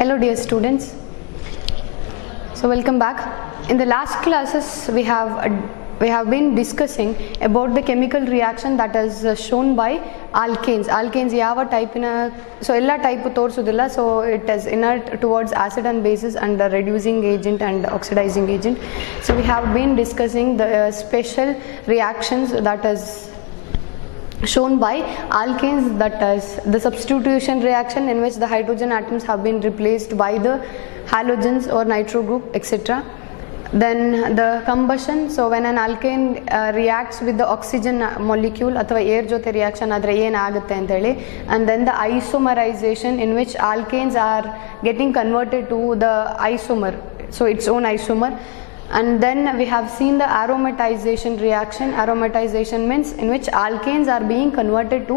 Hello dear students. So welcome back. In the last classes we have been discussing about the chemical reaction that is shown by alkanes. Alkanes ಯಾವ ಟೈಪಿನ, so ಎಲ್ಲ type ತೋರಿಸೋದಿಲ್ಲ. So it is inert towards acid and bases and reducing agent and oxidizing agent. So we have been discussing the special reactions that is shown by alkanes, that is the substitution reaction in which the hydrogen atoms have been replaced by the halogens or nitro group, etc. Then the combustion, so when an alkane reacts with the oxygen molecule ಅಥವಾ air ಜೊತೆ reaction ಆದರೆ ಏನಾಗುತ್ತೆ ಅಂತ ಹೇಳಿ, and then the isomerization in which alkanes are getting converted to the isomer, so its own isomer. And then we have seen the aromatization reaction. Aromatization means in which alkanes are being converted to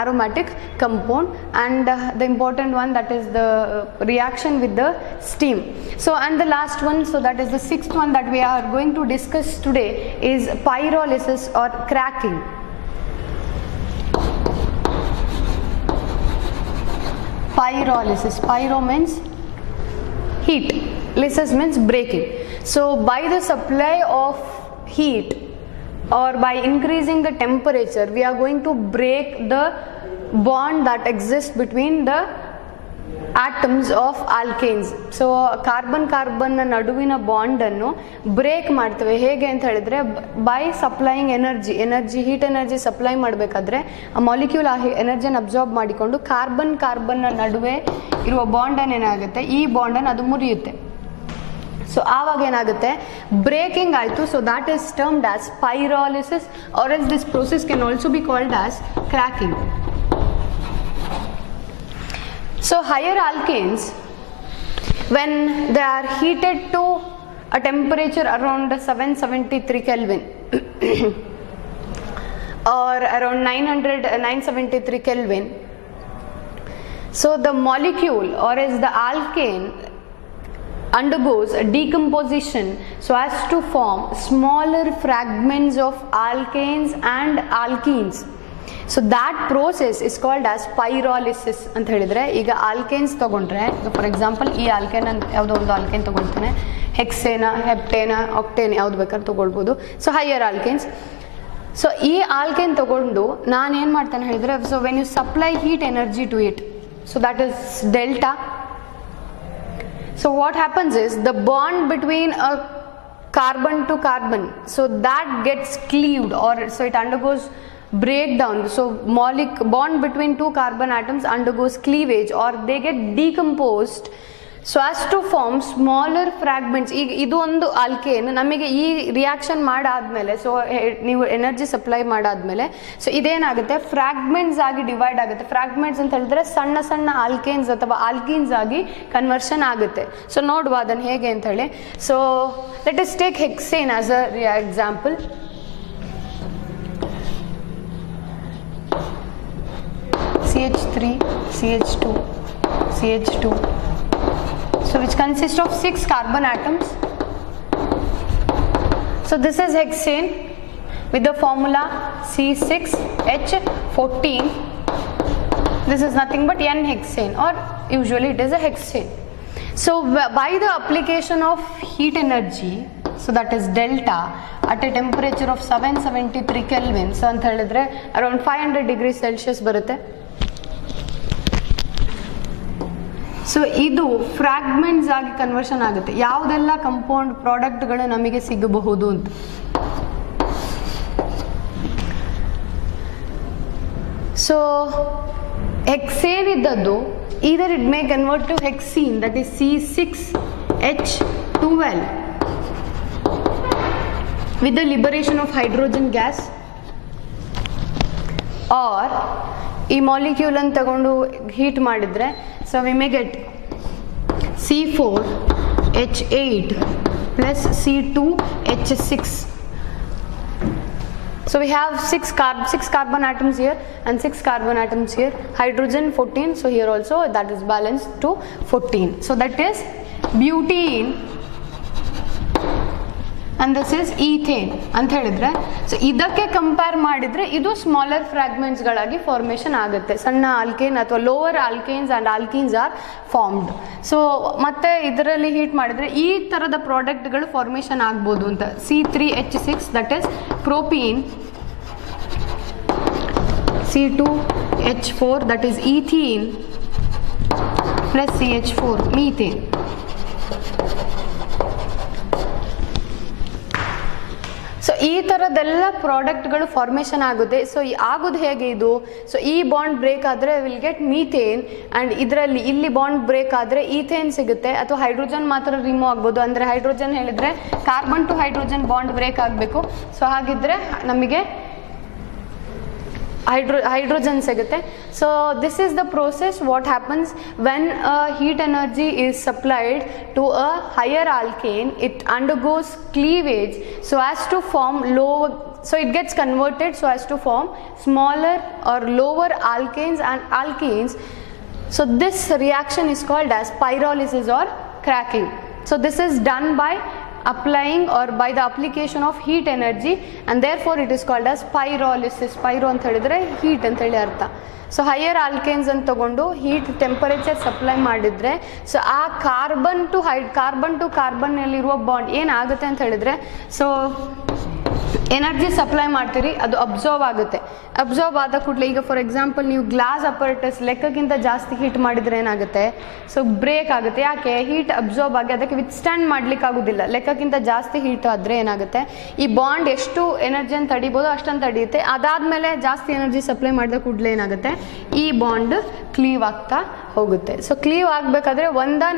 aromatic compound, and the important one, that is the reaction with the steam. So and the last one, so that is the sixth one that we are going to discuss today, is pyrolysis or cracking. Pyrolysis, pyro means heat, lysis means breaking. So by the supply of heat or by increasing the temperature, we are going to break the bond that exists between the atoms of alkanes. So carbon ನಡುವಿನ ಬಾಂಡ್ ಅನ್ನು ಬ್ರೇಕ್ ಮಾಡ್ತೇವೆ. ಹೇಗೆ ಅಂತ ಹೇಳಿದ್ರೆ, by supplying energy heat energy supply ಮಾಡಬೇಕಾದ್ರೆ ಆ ಮಾಲಿಕ್ಯೂಲ್ ಆ ಎನರ್ಜಿಯನ್ನು ಅಬ್ಸಾರ್ಬ್ ಮಾಡಿಕೊಂಡು ಕಾರ್ಬನ್ ನಡುವೆ ಇರುವ ಬಾಂಡನ್ನು ಏನಾಗುತ್ತೆ, ಈ ಬಾಂಡನ್ನು ಅದು ಮುರಿಯುತ್ತೆ. ಸೊ ಆವಾಗ ಏನಾಗುತ್ತೆ, ಬ್ರೇಕಿಂಗ್ ಆಯಿತು. So that is termed as pyrolysis, or else this process can also be called as cracking. So higher alkanes, when they are heated to a temperature around 773 Kelvin or around 973 Kelvin, so the molecule or as the alkane undergoes a decomposition so as to form smaller fragments of alkanes and alkenes. So that process is called as pyrolysis ಅಂತ ಹೇಳಿದ್ರೆ, ಈಗ ಆಲ್ಕೇನ್ಸ್ ತಗೊಂಡ್ರೆ, for example ಈ ಆಲ್ಕೇನ್ ಅಂತ ಯಾವುದೋ ಒಂದು ಆಲ್ಕೇನ್ ತಗೊಳ್ತಾನೆ, ಹೆಕ್ಸೇನ, ಹೆಪ್ಟೇನ, ಆಕ್ಟೇನ್ ಯಾವ್ದು ಬೇಕಾದ್ರೆ ತಗೊಳ್ಬೋದು. So higher alkanes. ಸೊ ಈ ಆಲ್ಕೇನ್ ತಗೊಂಡು ನಾನು ಏನು ಮಾಡ್ತಾನೆ ಹೇಳಿದ್ರೆ, so when you supply heat energy to it, so that is delta. So what happens is the bond between a carbon to carbon, so that gets cleaved, or so it undergoes breakdown. So bond between two carbon atoms undergoes cleavage, or they get decomposed so as to form smaller fragments. ಈಗ ಇದು ಒಂದು ಆಲ್ಕೇನ್ ನಮಗೆ ಈ ರಿಯಾಕ್ಷನ್ ಮಾಡಾದ್ಮೇಲೆ, ಸೊ ನೀವು energy supply ಮಾಡಾದ್ಮೇಲೆ, ಸೊ ಇದೇನಾಗುತ್ತೆ, ಫ್ರಾಗ್ಮೆಂಟ್ಸ್ ಆಗಿ ಡಿವೈಡ್ ಆಗುತ್ತೆ. ಫ್ರಾಗ್ಮೆಂಟ್ಸ್ ಅಂತ ಹೇಳಿದ್ರೆ ಸಣ್ಣ ಸಣ್ಣ ಆಲ್ಕೇನ್ಸ್ ಅಥವಾ ಆಲ್ಕೀನ್ಸ್ ಆಗಿ ಕನ್ವರ್ಷನ್ ಆಗುತ್ತೆ. ಸೊ ನೋಡುವ ಅದನ್ನು ಹೇಗೆ ಅಂತ ಹೇಳಿ. So let us take hexane as a example. CH3, CH2, CH2. So which consists of 6 carbon atoms. So this is hexane with the formula C6H14. This is nothing but N-hexane, or usually it is a hexane. So by the application of heat energy, so that is delta, at a temperature of 773 Kelvin, so ಅಂತ ಹೇಳಿದ್ರೆ around 500 degrees Celsius ಬರುತ್ತೆ. ಸೊ ಇದು ಫ್ರಾಗ್ಮೆಂಟ್ಸ್ ಆಗಿ ಕನ್ವರ್ಷನ್ ಆಗುತ್ತೆ. ಯಾವುದೆಲ್ಲ ಕಂಪೌಂಡ್ ಪ್ರಾಡಕ್ಟ್ಗಳು ನಮಗೆ ಸಿಗಬಹುದು ಅಂತ. ಸೊ ಹೆಕ್ಸೇನ್ ಇದ್ದದ್ದು either it may convert to hexene, that is C6H12 with the liberation of hydrogen gas, or ಈ ಮಾಲಿಕ್ಯೂಲ್ ಅನ್ನು ತಗೊಂಡು ಹೀಟ್ ಮಾಡಿದ್ರೆ, so we may get C4H8 plus C2H6. So we have six carbon atoms here and 6 carbon atoms here. Hydrogen 14, so here also that is balanced to 14. So that is butene and this is ethane ಅಂತ ಹೇಳಿದ್ರೆ, ಸೊ ಇದಕ್ಕೆ ಕಂಪೇರ್ ಮಾಡಿದ್ರೆ ಇದು smaller fragments ಗಳಾಗಿ ಫಾರ್ಮೇಷನ್ ಆಗುತ್ತೆ. ಸಣ್ಣ alkane ಅಥವಾ lower alkanes and alkenes are formed. So ಮತ್ತೆ ಇದರಲ್ಲಿ ಹೀಟ್ ಮಾಡಿದ್ರೆ ಈ ತರದ ಪ್ರಾಡಕ್ಟ್ಗಳು ಫಾರ್ಮೇಷನ್ ಆಗ್ಬೋದು ಅಂತ. C3H6 that is propene, C2H4 that is ethene plus CH4 methane. So ಈ ಥರದ್ದೆಲ್ಲ ಪ್ರಾಡಕ್ಟ್ಗಳು ಫಾರ್ಮೇಷನ್ ಆಗುತ್ತೆ. ಸೊ ಆಗೋದು ಹೇಗೆ ಇದು? ಸೊ ಈ ಬಾಂಡ್ ಬ್ರೇಕ್ ಆದರೆ ವಿಲ್ ಗೆಟ್ ಮೀಥೇನ್, ಆ್ಯಂಡ್ ಇದರಲ್ಲಿ ಇಲ್ಲಿ ಬಾಂಡ್ ಬ್ರೇಕ್ ಆದರೆ ಈಥೇನ್ ಸಿಗುತ್ತೆ, ಅಥವಾ ಹೈಡ್ರೋಜನ್ ಮಾತ್ರ ರಿಮೂವ್ ಆಗ್ಬೋದು. ಅಂದರೆ ಹೈಡ್ರೋಜನ್ ಹೇಳಿದರೆ carbon to hydrogen bond break ಆಗಬೇಕು. ಸೊ ಹಾಗಿದ್ರೆ ನಮಗೆ hydrogen ಸಿಗುತ್ತೆ. So this is the process what happens when heat energy is supplied to a higher alkane. It undergoes cleavage so as to form so it gets converted so as to form smaller or lower alkanes and alkenes. So this reaction is called as pyrolysis or cracking. So this is done by applying or by the application of heat energy, and therefore it is called as pyrolysis. Pyro ಅಂತ ಹೇಳಿದ್ರೆ heat ಅಂತ ಹೇಳಿ ಅರ್ಥ. So higher alkanes ಅಂತ ತಗೊಂಡು heat temperature supply ಮಾಡಿದ್ರೆ, ಸೊ ಆ carbon to carbon ನಲ್ಲಿರುವ ಬಾಂಡ್ ಏನಾಗುತ್ತೆ ಅಂತ ಹೇಳಿದ್ರೆ, ಸೊ ಎನರ್ಜಿ ಸಪ್ಲೈ ಮಾಡ್ತೀರಿ, ಅದು ಅಬ್ಸರ್ವ್ ಆಗುತ್ತೆ. ಅಬ್ಸರ್ವ್ ಆದ ಕೂಡಲೇ ಈಗ ಫಾರ್ ಎಕ್ಸಾಂಪಲ್ ನೀವು ಗ್ಲಾಸ್ ಅಪರೇಟಸ್ ಲೆಕ್ಕಕ್ಕಿಂತ ಜಾಸ್ತಿ ಹೀಟ್ ಮಾಡಿದರೆ ಏನಾಗುತ್ತೆ? ಸೊ ಬ್ರೇಕ್ ಆಗುತ್ತೆ. ಯಾಕೆ? ಹೀಟ್ ಅಬ್ಸರ್ವ್ ಆಗಿ ಅದಕ್ಕೆ ವಿತ್ಸ್ಟ್ಯಾಂಡ್ ಮಾಡ್ಲಿಕ್ಕೆ ಆಗೋದಿಲ್ಲ. ಲೆಕ್ಕಕ್ಕಿಂತ ಜಾಸ್ತಿ ಹೀಟ್ ಆದರೆ ಏನಾಗುತ್ತೆ? ಈ ಬಾಂಡ್ ಎಷ್ಟು ಎನರ್ಜಿಯನ್ನು ತಡಿಬೋದು ಅಷ್ಟನ್ನು ತಡೆಯುತ್ತೆ. ಅದಾದಮೇಲೆ ಜಾಸ್ತಿ ಎನರ್ಜಿ ಸಪ್ಲೈ ಮಾಡಿದ ಕೂಡಲೇ ಏನಾಗುತ್ತೆ? ಈ ಬಾಂಡ್ ಕ್ಲೀವ್ ಆಗ್ತಾ ಹೋಗುತ್ತೆ. ಸೊ ಕ್ಲೀವ್ ಆಗಬೇಕಾದ್ರೆ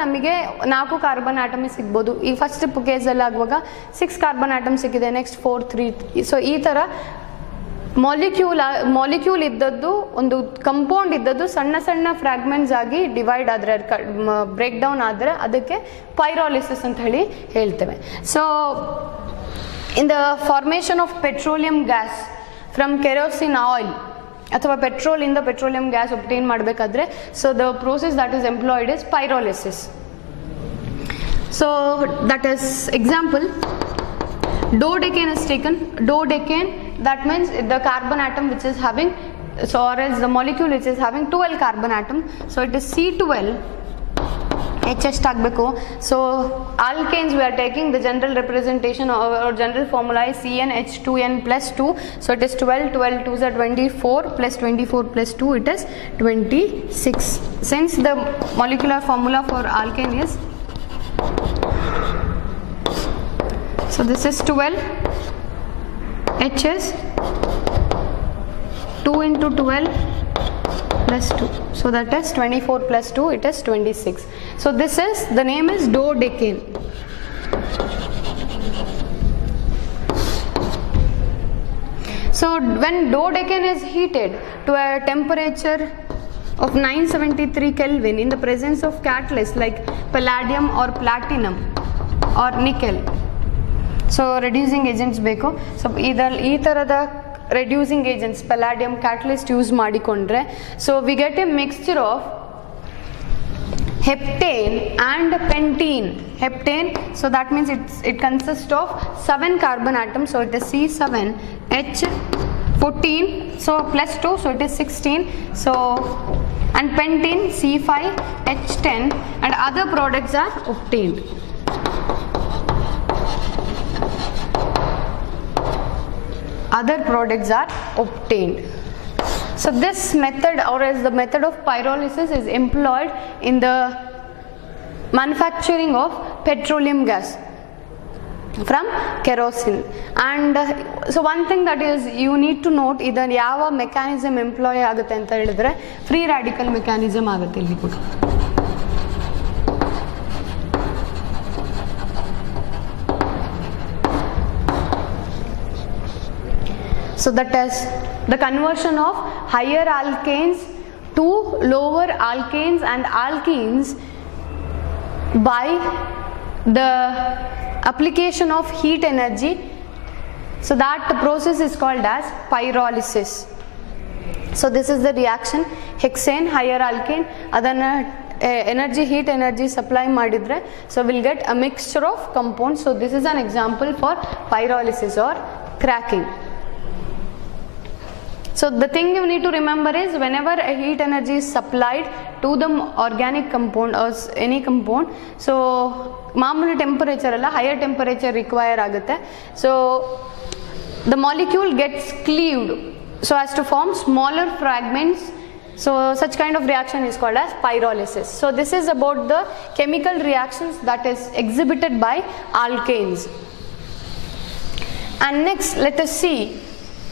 ನಮಗೆ 4 ಕಾರ್ಬನ್ ಆಟಮ್ ಸಿಗ್ಬೋದು. ಈ ಫಸ್ಟ್ ಕೇಸಲ್ಲಿ ಆಗುವಾಗ 6 ಕಾರ್ಬನ್ ಆಟಮ್ ಸಿಕ್ಕಿದೆ, ನೆಕ್ಸ್ಟ್ 4 3. ಸೊ ಈ ಥರ ಮಾಲಿಕ್ಯೂಲ್ ಇದ್ದದ್ದು, ಒಂದು ಕಂಪೌಂಡ್ ಇದ್ದದ್ದು ಸಣ್ಣ ಸಣ್ಣ ಫ್ರಾಗ್ಮೆಂಟ್ಸ್ ಆಗಿ ಡಿವೈಡ್ ಆದರೆ, ಬ್ರೇಕ್ ಡೌನ್ ಆದರೆ ಅದಕ್ಕೆ ಪೈರಾಲಿಸಿಸ್ ಅಂತ ಹೇಳಿ ಹೇಳ್ತೇವೆ. So in the formation of petroleum gas from kerosene oil ಅಥವಾ ಪೆಟ್ರೋಲ್ ಇಂದ ಪೆಟ್ರೋಲಿಯಂ ಗ್ಯಾಸ್ ಒಬ್ಟೈನ್ ಮಾಡಬೇಕಾದ್ರೆ, so the process that is employed is pyrolysis. So that is example, dodecane is taken. Dodecane, that means the carbon atom which is having, so or else the molecule which is having 12 carbon atom. So it is C12. H ಎಷ್ಟು ಆಗಬೇಕು? So alkanes we are taking the general representation or general formula is CnH2n plus 2. So it is 12, 12 2s are 24 plus 24 plus 2, it is 26. Since the molecular formula for alkane is, so this is 12, H is 2 into 12 plus 2, so that is 24 plus 2, it is 26. So this is, the name is dodecane. So when dodecane is heated to a temperature of 973 Kelvin in the presence of catalysts like palladium or platinum or nickel, so reducing agents ಬೇಕು. ಸೊ ಈ ಥರದ reducing agents ಪೆಲಾಡಿಯಂ catalyst use ಮಾಡಿಕೊಂಡ್ರೆ, so we get A mixture of heptane and pentene. Heptane, so that means it consists of 7 carbon atoms, so it is C7H14, so plus 2, so it is 16. So and pentene C5H10, and other products are obtained. Other products are obtained. So this method, or as the method of pyrolysis, is employed in the manufacturing of petroleum gas from kerosene. And so one thing that is you need to note, idan yava mechanism employ agutte anta helidre free radical mechanism agutte illi kuda. So that is the conversion of higher alkanes to lower alkanes and alkenes by the application of heat energy. So that process is called as pyrolysis. So this is the reaction. Hexane, higher alkane, adana energy, heat energy supply ಮಾಡಿದ್ರೆ, so we'll get a mixture of compounds. So this is an example for pyrolysis or cracking. So the thing you need to remember is whenever a heat energy is supplied to the organic compound or any compound, so ಮಾಮೂಲಿ ಟೆಂಪರೇಚರ್ ಅಲ್ಲ, higher temperature require ಆಗುತ್ತೆ. So the molecule gets cleaved so as to form smaller fragments. So such kind of reaction is called as pyrolysis. So this is about the chemical reactions that is exhibited by alkanes. And next let us see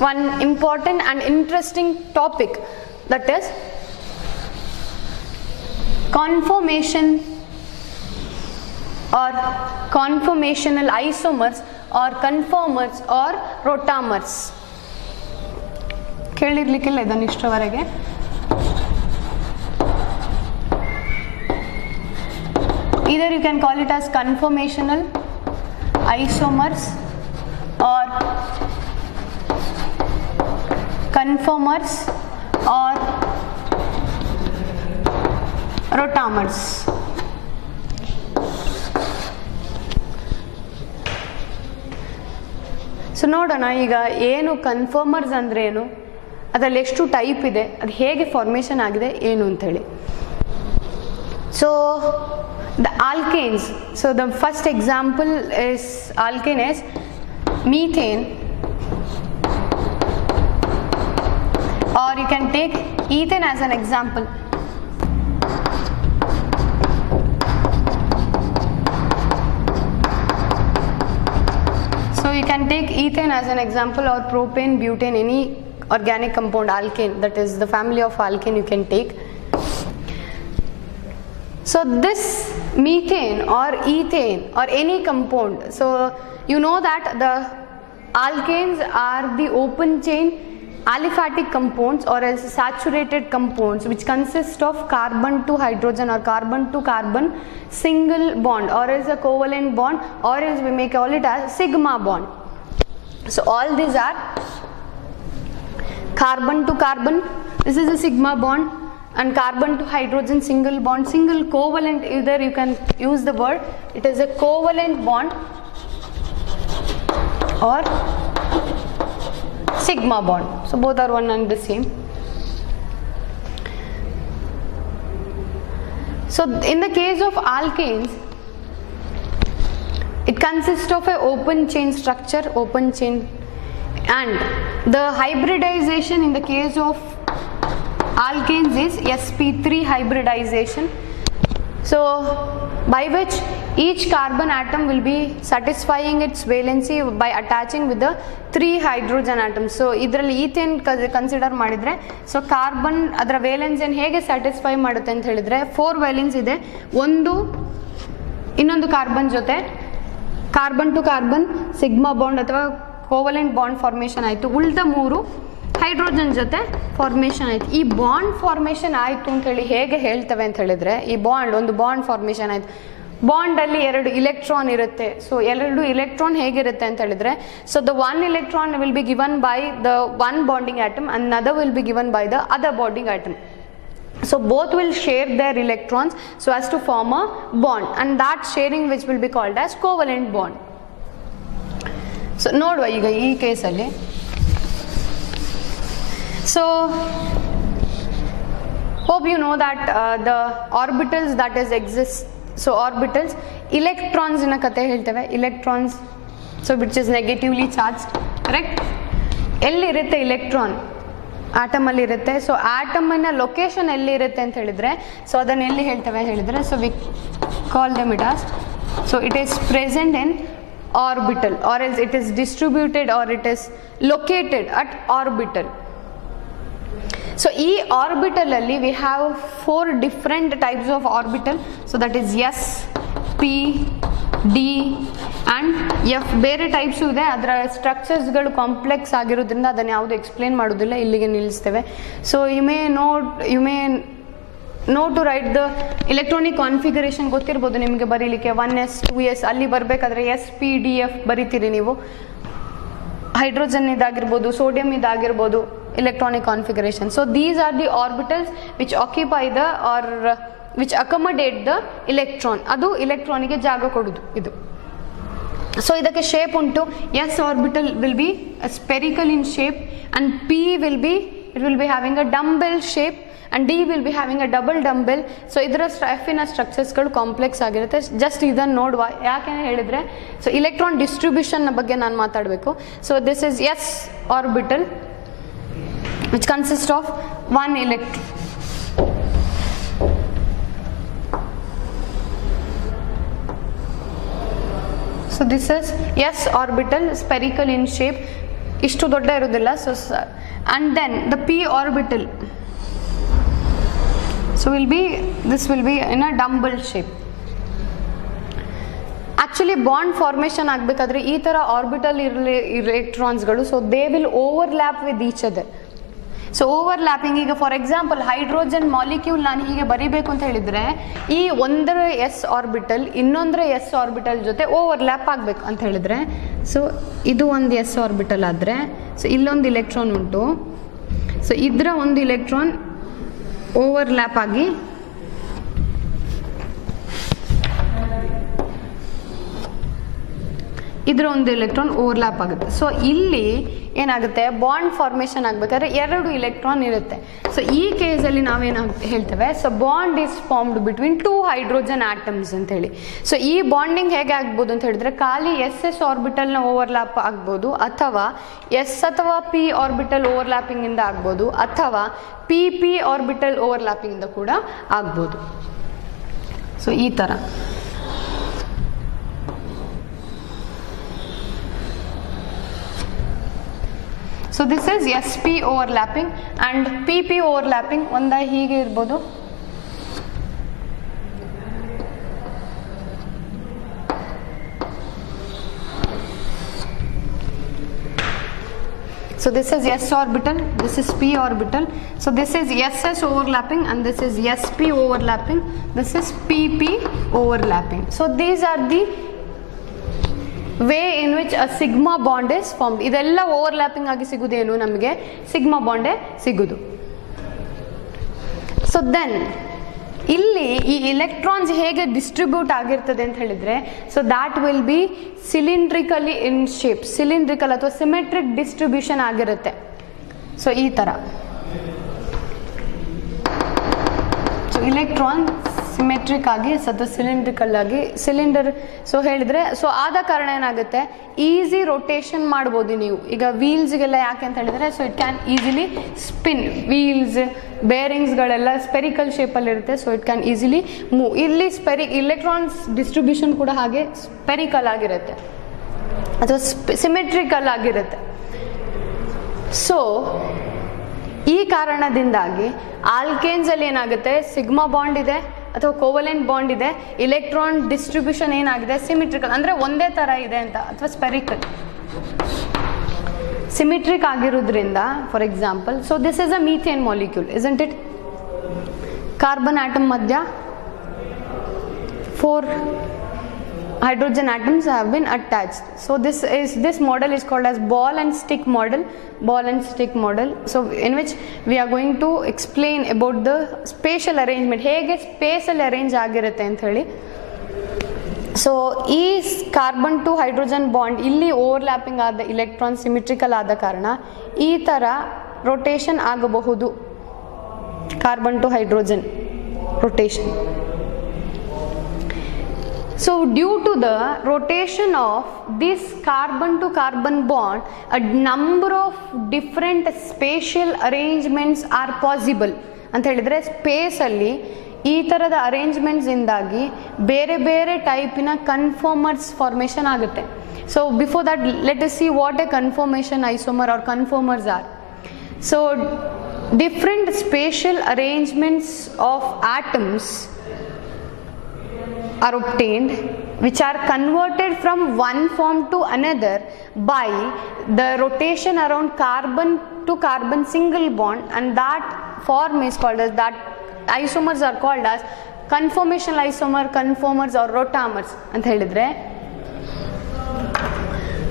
one important and interesting topic, that is conformation or conformational isomers or conformers or rotamers. ಕೇಳಿರ್ಲಿಕ್ಕಿಲ್ಲ ಇದನ್ನು ಇಷ್ಟರವರೆಗೆ. Either you can call it as conformational isomers or conformers or rotamers. So ನೋಡೋಣ ಈಗ ಏನು ಕನ್ಫರ್ಮರ್ಸ್ ಅಂದರೆ ಏನು, ಅದರಲ್ಲಿ ಎಷ್ಟು ಟೈಪ್ ಇದೆ, ಅದು ಹೇಗೆ ಫಾರ್ಮೇಷನ್ ಆಗಿದೆ ಏನು ಅಂತೇಳಿ. So the alkanes, so the first example is alkane is methane, or you can take ethane as an example. So you can take ethane as an example, or propane, butane, any organic compound alkane, that is the family of alkane you can take. So this methane or ethane or any compound, so you know that the alkanes are the open chain aliphatic compounds or as saturated compounds which consist of carbon to hydrogen or carbon to carbon single bond, or as a covalent bond, or as we may call it as sigma bond. So all these are carbon to carbon, this is a sigma bond, and carbon to hydrogen single bond, single covalent, either you can use the word, it is a covalent bond or sigma bond. So both are one and the same. So in the case of alkanes, it consists of a open chain structure, open chain, and the hybridization in the case of alkanes is sp3 hybridization, so by which each carbon atom will be satisfying its valency by attaching with the 3 hydrogen atoms. So ಇದರಲ್ಲಿ ethane consider ಮಾಡಿದರೆ, so carbon ಅದರ ವೇಲೆನ್ಸಿಯನ್ನು ಹೇಗೆ ಸ್ಯಾಟಿಸ್ಫೈ ಮಾಡುತ್ತೆ ಅಂತ ಹೇಳಿದರೆ, 4 ವ್ಯಾಲೆನ್ಸ್ ಇದೆ, ಒಂದು ಇನ್ನೊಂದು ಕಾರ್ಬನ್ ಜೊತೆ carbon to carbon sigma bond ಅಥವಾ ಕೋವಲೆಂಟ್ ಬಾಂಡ್ ಫಾರ್ಮೇಷನ್ ಆಯಿತು, ಉಳಿದ 3 ಹೈಡ್ರೋಜನ್ ಜೊತೆ ಫಾರ್ಮೇಷನ್ ಆಯಿತು. ಈ ಬಾಂಡ್ ಫಾರ್ಮೇಷನ್ ಆಯಿತು ಅಂತೇಳಿ ಹೇಗೆ ಹೇಳ್ತವೆ ಅಂತ ಹೇಳಿದರೆ, ಈ ಒಂದು ಬಾಂಡ್ ಫಾರ್ಮೇಷನ್ ಆಯಿತು, ಬಾಂಡಲ್ಲಿ 2 ಇಲೆಕ್ಟ್ರಾನ್ ಇರುತ್ತೆ. ಸೊ 2 ಇಲೆಕ್ಟ್ರಾನ್ ಹೇಗಿರುತ್ತೆ ಅಂತ ಹೇಳಿದರೆ, so the 1 electron will be given by the one bonding atom and another will be given by the other bonding atom. So both will share their electrons so as to form a bond, and that sharing which will be called as covalent bond. So ನೋಡುವ ಈಗ ಈ ಕೇಸಲ್ಲಿ, so hope you know that the orbitals that is exist, so orbitals, electrons in a kate helteve, electrons, so which is negatively charged, correct? elli irutte electron atom alli irutte, so atom ina location elli irutte anta helidre, so adanna elli helteve helidre, so we call them it as, so it is present in orbital, or else it is distributed or it is located at orbital. So ಈ orbital ಅಲ್ಲಿ we have 4 different types of orbital, so that is S, P, D and F. ಬೇರೆ ಟೈಪ್ಸು ಇದೆ, ಅದರ ಸ್ಟ್ರಕ್ಚರ್ಸ್ಗಳು ಕಾಂಪ್ಲೆಕ್ಸ್ ಆಗಿರೋದ್ರಿಂದ ಅದನ್ನು ಯಾವುದು explain ಮಾಡೋದಿಲ್ಲ, ಇಲ್ಲಿಗೆ ನಿಲ್ಲಿಸ್ತೇವೆ. So you may know to write the electronic configuration ಗೊತ್ತಿರ್ಬೋದು ನಿಮಗೆ ಬರೀಲಿಕ್ಕೆ, 1s 2s ಅಲ್ಲಿ ಬರಬೇಕಾದ್ರೆ SPDF ಬರಿತೀರಿ ನೀವು, ಹೈಡ್ರೋಜನ್ ಇದಾಗಿರ್ಬೋದು, ಸೋಡಿಯಂ ಇದಾಗಿರ್ಬೋದು, electronic configuration. So these are the orbitals which occupy the or which accommodate the electron, ಅದು ಇಲೆಕ್ಟ್ರಾನಿಗೆ ಜಾಗ ಕೊಡೋದು ಇದು. ಸೊ ಇದಕ್ಕೆ ಶೇಪ್ ಉಂಟು. S orbital will be spherical in shape and P will be having a dumbbell shape and D will be having a double dumbbell. So ಇದರ Fನ ಸ್ಟ್ರಕ್ಚರ್ಸ್ಗಳು ಕಾಂಪ್ಲೆಕ್ಸ್ ಆಗಿರುತ್ತೆ. ಜಸ್ಟ್ ಇದನ್ನು ನೋಡುವ, ಯಾಕೆ ಹೇಳಿದರೆ ಸೊ ಇಲೆಕ್ಟ್ರಾನ್ ಡಿಸ್ಟ್ರಿಬ್ಯೂಷನ್ನ ಬಗ್ಗೆ ನಾನು ಮಾತಾಡಬೇಕು. So this is s orbital which consist of 1 electron. So this is s orbital spherical in shape, ಇಷ್ಟು ದೊಡ್ಡ ಇರೋದಿಲ್ಲ. So and then the p orbital, so this will be in a dumbbell shape. Actually bond formation ಆಗಬೇಕಾದ್ರೆ ಈ ಥರ orbital ಇಲೆಕ್ಟ್ರಾನ್ಸ್ಗಳು, so they will overlap with each other. So overlapping, ಈಗ for example hydrogen molecule ನಾನು ಹೀಗೆ ಬರೀಬೇಕು ಅಂತ ಹೇಳಿದರೆ ಈ ಒಂದರ ಎಸ್ ಆರ್ಬಿಟಲ್ ಇನ್ನೊಂದರ ಎಸ್ ಆರ್ಬಿಟಲ್ ಜೊತೆ ಓವರ್ಲ್ಯಾಪ್ ಆಗಬೇಕು ಅಂತ ಹೇಳಿದರೆ, ಸೊ ಇದು ಒಂದು ಎಸ್ ಆರ್ಬಿಟಲ್ ಆದರೆ ಸೊ ಇಲ್ಲೊಂದು ಇಲೆಕ್ಟ್ರಾನ್ ಉಂಟು. ಸೊ ಇದರ ಒಂದು ಇಲೆಕ್ಟ್ರಾನ್ ಓವರ್ಲ್ಯಾಪ್ ಆಗಿ ಇದರ ಒಂದು ಎಲೆಕ್ಟ್ರಾನ್ ಓವರ್ಲ್ಯಾಪ್ ಆಗುತ್ತೆ. ಸೊ ಇಲ್ಲಿ ಏನಾಗುತ್ತೆ, ಬಾಂಡ್ ಫಾರ್ಮೇಷನ್ ಆಗಬೇಕಾದ್ರೆ 2 ಇಲೆಕ್ಟ್ರಾನ್ ಇರುತ್ತೆ. ಸೊ ಈ ಕೇಸಲ್ಲಿ ನಾವೇನು ಹೇಳ್ತೇವೆ, so bond is formed between 2 hydrogen atoms ಅಂತ ಹೇಳಿ. ಸೊ ಈ ಬಾಂಡಿಂಗ್ ಹೇಗೆ ಆಗ್ಬೋದು ಅಂತ ಹೇಳಿದ್ರೆ ಖಾಲಿ ಎಸ್ ಆರ್ಬಿಟಲ್ನ ಓವರ್ಲ್ಯಾಪ್ ಆಗ್ಬೋದು, ಅಥವಾ ಎಸ್ ಅಥವಾ ಪಿ ಆರ್ಬಿಟಲ್ ಓವರ್ಲ್ಯಾಪಿಂಗ್ ಇಂದ ಆಗ್ಬೋದು, ಅಥವಾ ಪಿ ಆರ್ಬಿಟಲ್ ಓವರ್ಲ್ಯಾಪಿಂಗ್ ಇಂದ ಕೂಡ ಆಗ್ಬೋದು. ಸೊ ಈ ಥರ. So this is SP overlapping and PP overlapping. ಒಂದ ಹೀಗೆ ಇರ್ಬೋದು. So this is S orbital, this is P orbital. So this is SS overlapping and this is SP overlapping. This is PP overlapping. So these are the way in which a sigma bond is formed. ಇದೆಲ್ಲ ಓವರ್ಲ್ಯಾಪಿಂಗ್ ಆಗಿ ಸಿಗುವುದೇನು, ನಮಗೆ ಸಿಗ್ಮಾ ಬಾಂಡೇ ಸಿಗುವುದು. So then ಇಲ್ಲಿ ಈ ಇಲೆಕ್ಟ್ರಾನ್ಸ್ ಹೇಗೆ ಡಿಸ್ಟ್ರಿಬ್ಯೂಟ್ ಆಗಿರ್ತದೆ ಅಂತ ಹೇಳಿದರೆ, so that will be cylindrically in shape, cylindrical ಅಥವಾ ಸಿಮೆಟ್ರಿಕ್ ಡಿಸ್ಟ್ರಿಬ್ಯೂಷನ್ ಆಗಿರುತ್ತೆ. ಸೊ ಈ ಥರ. ಸೊ ಇಲೆಕ್ಟ್ರಾನ್ ಸಿಮೆಟ್ರಿಕ್ ಆಗಿ ಅಥವಾ ಸಿಲಿಂಡ್ರಿಕಲ್ ಆಗಿ ಸಿಲಿಂಡರ್ ಸೊ ಹೇಳಿದರೆ, ಸೊ ಆದ ಕಾರಣ ಏನಾಗುತ್ತೆ, ಈಸಿ ರೊಟೇಷನ್ ಮಾಡ್ಬೋದು ನೀವು. ಈಗ ವೀಲ್ಸ್ಗೆಲ್ಲ ಯಾಕೆ ಅಂತ ಹೇಳಿದರೆ, so it can easily spin. Wheels ಬೇರಿಂಗ್ಸ್ಗಳೆಲ್ಲ ಸ್ಪೆರಿಕಲ್ ಶೇಪಲ್ಲಿ ಇರುತ್ತೆ, so it can easily move. ಇಲ್ಲಿ ಇಲೆಕ್ಟ್ರಾನ್ಸ್ ಡಿಸ್ಟ್ರಿಬ್ಯೂಷನ್ ಕೂಡ ಹಾಗೆ ಸ್ಪೆರಿಕಲ್ ಆಗಿರುತ್ತೆ ಅಥವಾ ಸಿಮೆಟ್ರಿಕಲ್ ಆಗಿರುತ್ತೆ. ಸೊ ಈ ಕಾರಣದಿಂದಾಗಿ ಆಲ್ಕೇನ್ಸ್ ಅಲ್ಲಿ ಏನಾಗುತ್ತೆ, ಸಿಗ್ಮಾ ಬಾಂಡ್ ಇದೆ ಅಥವಾ ಕೋವಲೆಂಟ್ ಬಾಂಡ್ ಇದೆ, ಇಲೆಕ್ಟ್ರಾನ್ ಡಿಸ್ಟ್ರಿಬ್ಯೂಷನ್ ಏನಾಗಿದೆ ಸಿಮಿಟ್ರಿಕಲ್, ಅಂದರೆ ಒಂದೇ ಥರ ಇದೆ ಅಂತ, ಅಥವಾ ಸ್ಪೆರಿಕಲ್ ಸಿಮಿಟ್ರಿಕ್ ಆಗಿರೋದ್ರಿಂದ. For example, so this is a methane molecule, isn't it? Carbon atom ಮಧ್ಯ 4 hydrogen atoms have been attached. So this model is called as ball and stick model. So in which we are going to explain about the spatial arrangement, ಹೇಗೆ space ಅಲ್ಲಿ arrange ಆಗಿರುತ್ತೆ ಅಂತ ಹೇಳಿ. So ಈ carbon to hydrogen bond ಇಲ್ಲಿ overlapping ಆದ electron symmetrical ಆದ ಕಾರಣ ಈ ಥರ ರೊಟೇಷನ್ ಆಗಬಹುದು, carbon to hydrogen rotation. So due to the rotation of this carbon to carbon bond, a number of different spatial arrangements are possible. ಅಂತ ಹೇಳಿದರೆ ಸ್ಪೇಸ್ ಅಲ್ಲಿ ಈ ಥರದ ಅರೇಂಜ್ಮೆಂಟ್ಸ್ ಇಂದಾಗಿ ಬೇರೆ ಬೇರೆ ಟೈಪಿನ ಕನ್ಫಾರ್ಮರ್ಸ್ ಫಾರ್ಮೇಷನ್ ಆಗುತ್ತೆ. So before that let us see what a conformation isomer or conformers are. So different spatial arrangements of atoms are obtained which are converted from one form to another by the rotation around carbon to carbon single bond, and that form is called as, that isomers are called as conformational isomer, conformers or rotamers ಅಂತ ಹೇಳಿದ್ರೆ.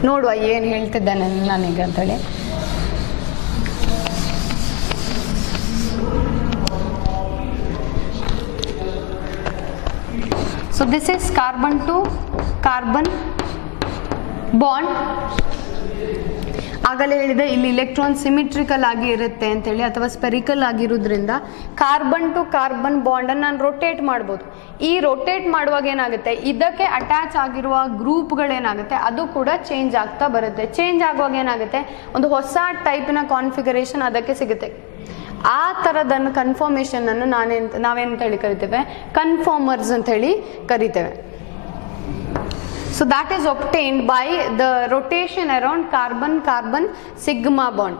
ನೋಡುವ ಏನು ಹೇಳ್ತಿದ್ದಾನೆ ನನಗೆ ಅಂತೇಳಿ. So this is carbon to carbon bond. ಆಗಲೇ ಹೇಳಿದೆ ಇಲ್ಲಿ ಇಲೆಕ್ಟ್ರಾನ್ ಸಿಮಿಟ್ರಿಕಲ್ ಆಗಿ ಇರುತ್ತೆ ಅಂತೇಳಿ ಅಥವಾ ಸ್ಪೆರಿಕಲ್ ಆಗಿರೋದ್ರಿಂದ ಕಾರ್ಬನ್ ಟು ಕಾರ್ಬನ್ ಬಾಂಡನ್ನು ನಾನು ರೊಟೇಟ್ ಮಾಡ್ಬೋದು. ಈ ರೊಟೇಟ್ ಮಾಡುವಾಗ ಏನಾಗುತ್ತೆ, ಇದಕ್ಕೆ ಅಟ್ಯಾಚ್ ಆಗಿರುವ ಗ್ರೂಪ್ಗಳೇನಾಗುತ್ತೆ ಅದು ಕೂಡ ಚೇಂಜ್ ಆಗ್ತಾ ಬರುತ್ತೆ. ಚೇಂಜ್ ಆಗುವಾಗ ಏನಾಗುತ್ತೆ, ಒಂದು ಹೊಸ ಟೈಪಿನ ಕಾನ್ಫಿಗರೇಷನ್ ಅದಕ್ಕೆ ಸಿಗುತ್ತೆ. ಆ ಥರದನ್ನು ಕನ್ಫರ್ಮೇಷನನ್ನು ನಾವೇನಂತ ಹೇಳಿ ಕರಿತೇವೆ, ಕನ್ಫಾರ್ಮರ್ಸ್ ಅಂತ ಹೇಳಿ ಕರಿತೇವೆ. So that is obtained by the rotation around carbon-carbon sigma bond.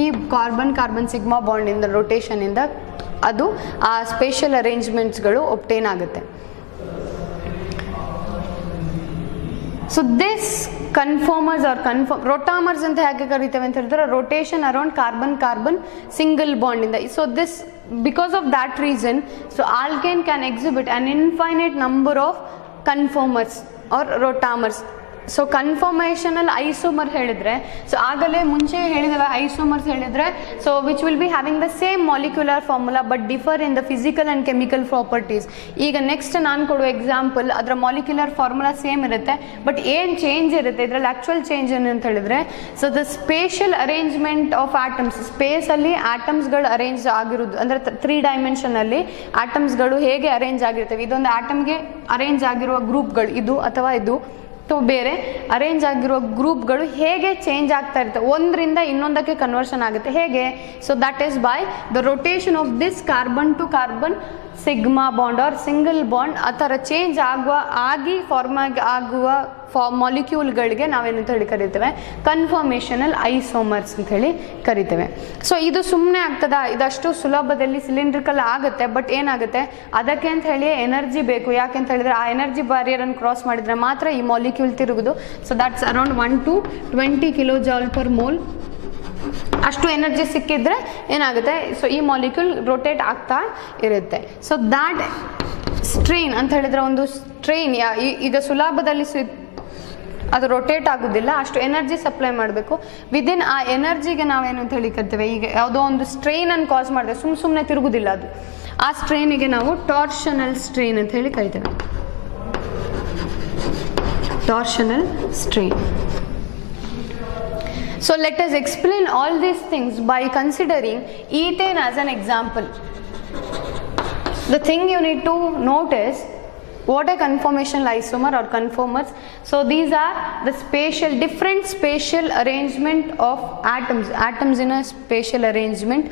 ಈ ಕಾರ್ಬನ್ ಸಿಗ್ಮಾ ಬಾಂಡ್ ಇಂದ ರೊಟೇಷನ್ ಇಂದ ಅದು ಆ ಸ್ಪೇಷಲ್ ಅರೇಂಜ್ಮೆಂಟ್ಸ್ಗಳು ಒಬ್ಟೇನ್ ಆಗುತ್ತೆ. So this conformers or rotamers ಅಂತ ಹೇಗೆ ಕರಿತೇವೆ ಅಂತ ಹೇಳಿದ್ರೆ, rotation around carbon single bond ಇಂದ. So this because of that reason, so alkane can exhibit an infinite number of conformers or rotamers. So conformational isomer ಹೇಳಿದ್ರೆ, so ಆಗಲೇ ಮುಂಚೆ ಹೇಳಿದ್ದೇವೆ ಐಸೋಮರ್ಸ್ ಹೇಳಿದ್ರೆ, so which will be having the same molecular formula but differ in the physical and chemical properties. ಈಗ next ನಾನು ಕೊಡುವ example, ಅದರ molecular formula same ಇರುತ್ತೆ, ಬಟ್ ಏನು ಚೇಂಜ್ ಇರುತ್ತೆ ಇದರಲ್ಲಿ, ಆ್ಯಕ್ಚುಯಲ್ ಚೇಂಜ್ ಏನು ಅಂತ ಹೇಳಿದ್ರೆ, so the spatial arrangement of atoms, ಸ್ಪೇಸಲ್ಲಿ ಆಟಮ್ಸ್ಗಳು ಅರೇಂಜ್ ಆಗಿರೋದು, ಅಂದರೆ 3 ಡೈಮೆನ್ಷನಲ್ಲಿ ಆಟಮ್ಸ್ಗಳು ಹೇಗೆ ಅರೇಂಜ್ ಆಗಿರ್ತವೆ, ಇದೊಂದು ಆಟಮ್ಗೆ ಅರೇಂಜ್ ಆಗಿರುವ ಗ್ರೂಪ್ಗಳು ಇದು ಅಥವಾ ಇದು ಬೇರೆ ಅರೇಂಜ್ ಆಗಿರೋ ಗ್ರೂಪ್ಗಳು ಹೇಗೆ ಚೇಂಜ್ ಆಗ್ತಾ ಇರುತ್ತೆ, ಒಂದರಿಂದ ಇನ್ನೊಂದಕ್ಕೆ ಕನ್ವರ್ಷನ್ ಆಗುತ್ತೆ ಹೇಗೆ. So that is by the rotation of this carbon to carbon sigma bond or single bond. ಆ ಥರ ಚೇಂಜ್ ಫಾರ್ಮ್ ಆಗುವ ಮಾಲಿಕ್ಯೂಲ್ಗಳಿಗೆ ನಾವೇನಂತ ಹೇಳಿ ಕರಿತೇವೆ, ಕನ್ಫರ್ಮೇಷನಲ್ ಐಸೋಮರ್ಸ್ ಅಂತ ಹೇಳಿ ಕರಿತೇವೆ. ಸೊ ಇದು ಸುಮ್ಮನೆ ಆಗ್ತದ, ಇದಷ್ಟು ಸುಲಭದಲ್ಲಿ ಸಿಲಿಂಡ್ರಿಕಲ್ ಆಗುತ್ತೆ, ಬಟ್ ಏನಾಗುತ್ತೆ ಅದಕ್ಕೆ ಅಂತ ಹೇಳಿ ಎನರ್ಜಿ ಬೇಕು. ಯಾಕೆಂತ ಹೇಳಿದ್ರೆ ಆ ಎನರ್ಜಿ ಬ್ಯಾರಿಯರನ್ನು ಕ್ರಾಸ್ ಮಾಡಿದ್ರೆ ಮಾತ್ರ ಈ ಮಾಲಿಕ್ಯೂಲ್ ತಿರುಗುದು. ಸೊ ದಟ್ಸ್ ಅರೌಂಡ್ 1 to 20 kJ/mol. ಅಷ್ಟು ಎನರ್ಜಿ ಸಿಕ್ಕಿದ್ರೆ ಏನಾಗುತ್ತೆ, ಸೊ ಈ ಮಾಲಿಕ್ಯೂಲ್ ರೊಟೇಟ್ ಆಗ್ತಾ ಇರುತ್ತೆ. ಸೊ ದ್ಯಾಟ್ ಸ್ಟ್ರೈನ್ ಅಂತ ಹೇಳಿದ್ರೆ, ಒಂದು ಸ್ಟ್ರೈನ್ ಈಗ ಸುಲಭದಲ್ಲಿ ಅದು ರೊಟೇಟ್ ಆಗೋದಿಲ್ಲ, ಅಷ್ಟು ಎನರ್ಜಿ ಸಪ್ಲೈ ಮಾಡಬೇಕು. ವಿದಿನ್ ಆ ಎನರ್ಜಿಗೆ ನಾವೇನು ಅಂತ ಹೇಳಿ ಕರಿತೇವೆ, ಈಗ ಯಾವುದೋ ಒಂದು ಸ್ಟ್ರೈನನ್ನು ಕಾಸ್ ಮಾಡಿದೆ, ಸುಮ್ಮನೆ ತಿರುಗುದಿಲ್ಲ ಅದು, ಆ ಸ್ಟ್ರೈನಿಗೆ ನಾವು ಟಾರ್ಷನಲ್ ಸ್ಟ್ರೈನ್ ಅಂತ ಹೇಳಿ ಕರಿತೇವೆ. Torsional strain. So let us explain all these things by considering ethane as an example. The thing you need to note is what a conformational isomer or conformers. So these are the different spatial arrangement of atoms in a spatial arrangement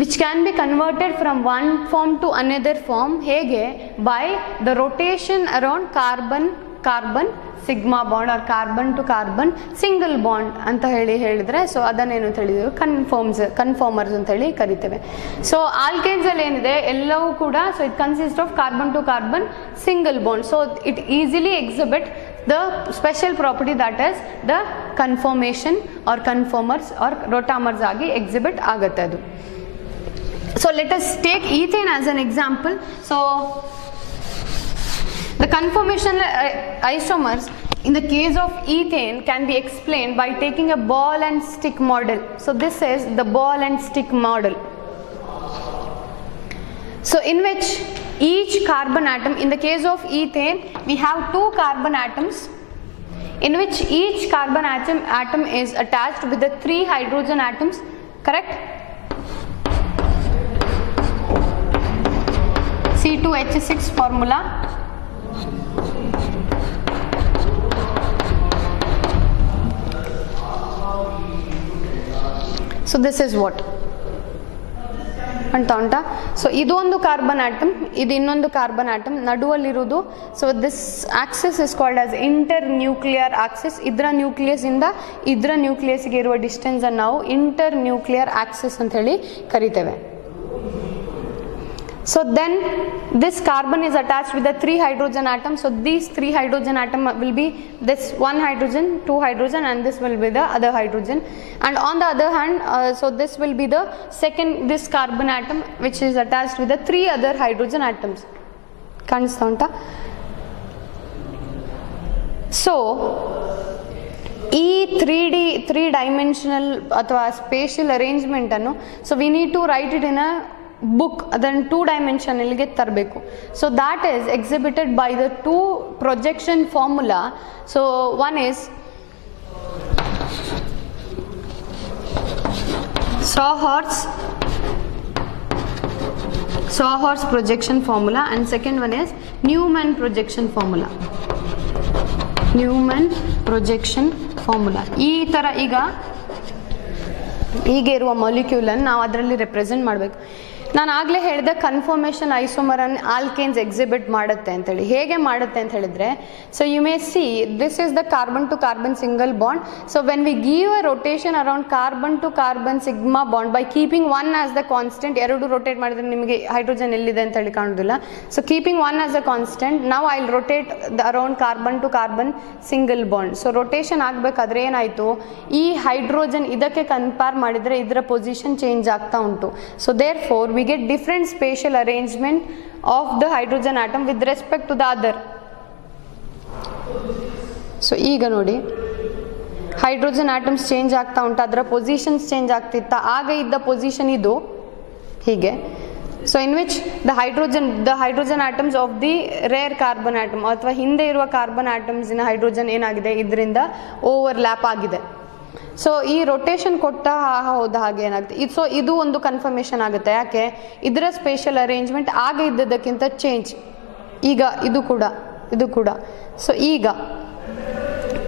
which can be converted from one form to another form. Hege by the rotation around carbon sigma bond or carbon to carbon single bond ಅಂತ ಹೇಳಿದ್ರೆ, ಸೊ ಅದನ್ನೇನು ಅಂತ ಹೇಳಿದ್ರು ಕನ್ಫರ್ಮರ್ಸ್ ಅಂತ ಹೇಳಿ ಕರಿತೇವೆ. So alkanes ಅಲ್ಲಿ ಏನಿದೆ ಎಲ್ಲವೂ ಕೂಡ, so it consist of carbon to carbon single bond. So it easily exhibit the special property that is the conformation or conformers or rotamers ಆಗಿ ಎಕ್ಸಿಬಿಟ್ ಆಗುತ್ತೆ ಅದು. So let us take ethane as an example. So the conformational isomers in the case of ethane can be explained by taking a ball and stick model. So this is the ball and stick model. So in which each carbon atom, in the case of ethane we have 2 carbon atoms, in which each carbon atom is attached with the 3 hydrogen atoms, correct? C2H6 formula. So this is what ಅಂತ ಉಂಟಾ. ಸೊ ಇದೊಂದು carbon atom, ಇದು ಇನ್ನೊಂದು carbon atom, ನಡುವಲ್ಲಿರುವುದು. So this axis is called as inter nuclear axis. ಇದರ nucleus ಇಂದ ಇದರ ನ್ಯೂಕ್ಲಿಯಸ್ಗೆ ಇರುವ ಡಿಸ್ಟೆನ್ಸ್ ಅನ್ನು ನಾವು ಇಂಟರ್ ನ್ಯೂಕ್ಲಿಯರ್ ಆಕ್ಸಿಸ್ ಅಂತ ಹೇಳಿ ಕರಿತೇವೆ. So then this carbon is attached with the 3 hydrogen atoms. So these 3 hydrogen atom will be this 1 hydrogen, 2 hydrogen, and this will be the other hydrogen. And on the other hand, so this will be the this carbon atom which is attached with the 3 other hydrogen atoms. Kanistaa unta? So ಈ 3 dimensional ಅಥವಾ spatial arrangement ಅನ್ನು, so we need to write it in a book ಅದನ್ನು 2 ಡೈಮೆನ್ಷನಲ್ಗೆ ತರಬೇಕು. So that is exhibited by the 2 projection formula. So one is Sawhorse projection formula, and second one is Newman projection formula. Newman projection formula. ಈ ಥರ ಹೀಗೆ ಇರುವ ಮಾಲಿಕ್ಯೂಲನ್ನು ನಾವು ಅದರಲ್ಲಿ ರೆಪ್ರೆಸೆಂಟ್ ಮಾಡಬೇಕು. ನಾನು ಆಗಲೇ ಹೇಳಿದೆ ಕನ್ಫರ್ಮೇಷನ್ ಐಸೋಮರನ್ನು ಆಲ್ಕೇನ್ಸ್ ಎಕ್ಸಿಬಿಟ್ ಮಾಡುತ್ತೆ ಅಂತೇಳಿ. ಹೇಗೆ ಮಾಡುತ್ತೆ ಅಂತ ಹೇಳಿದರೆ, so you may see this is the carbon to carbon single bond. So when we give a rotation around carbon to carbon sigma bond by keeping 1 as the constant, ಎರಡು rotate ಮಾಡಿದ್ರೆ ನಿಮಗೆ hydrogen ಎಲ್ಲಿದೆ ಅಂತ ಹೇಳಿ ಕಾಣೋದಿಲ್ಲ. So keeping 1 as the constant, ನಾವು I will rotate around carbon to carbon single bond. So rotation ಆಗಬೇಕಾದ್ರೆ ಏನಾಯಿತು, ಈ ಹೈಡ್ರೋಜನ್ ಇದಕ್ಕೆ ಕಂಪೇರ್ ಮಾಡಿದರೆ ಇದರ ಪೊಸಿಷನ್ ಚೇಂಜ್ ಆಗ್ತಾ ಉಂಟು. So therefore we get different spatial arrangement of the hydrogen atom with respect to the other. So ಈಗ ನೋಡಿ ಹೈಡ್ರೋಜನ್ ಆಟಮ್ಸ್ ಚೇಂಜ್ ಆಗ್ತಾ ಉಂಟು, ಅದರ ಪೊಸಿಷನ್ಸ್ ಚೇಂಜ್ ಆಗ್ತಿತ್ತ, ಆಗ ಇದ್ದ ಪೊಸಿಷನ್ ಇದು ಹೀಗೆ. So in which the hydrogen atoms of the rear carbon atom ಅಥವಾ ಹಿಂದೆ ಇರುವ ಕಾರ್ಬನ್ ಆಟಮ್ಸಿನ ಹೈಡ್ರೋಜನ್ ಏನಾಗಿದೆ, ಇದರಿಂದ ಓವರ್ಲ್ಯಾಪ್ ಆಗಿದೆ. ಸೊ ಈ ರೊಟೇಷನ್ ಕೊಟ್ಟ ಹೌದು ಹಾಗೆ ಏನಾಗುತ್ತೆ. ಸೊ ಇದು ಒಂದು ಕನ್ಫರ್ಮೇಷನ್ ಆಗುತ್ತೆ. ಯಾಕೆ, ಇದರ ಸ್ಪೇಷಲ್ ಅರೇಂಜ್ಮೆಂಟ್ ಆಗ ಇದ್ದದಕ್ಕಿಂತ ಚೇಂಜ್ ಈಗ ಇದು ಕೂಡ. ಸೊ ಈಗ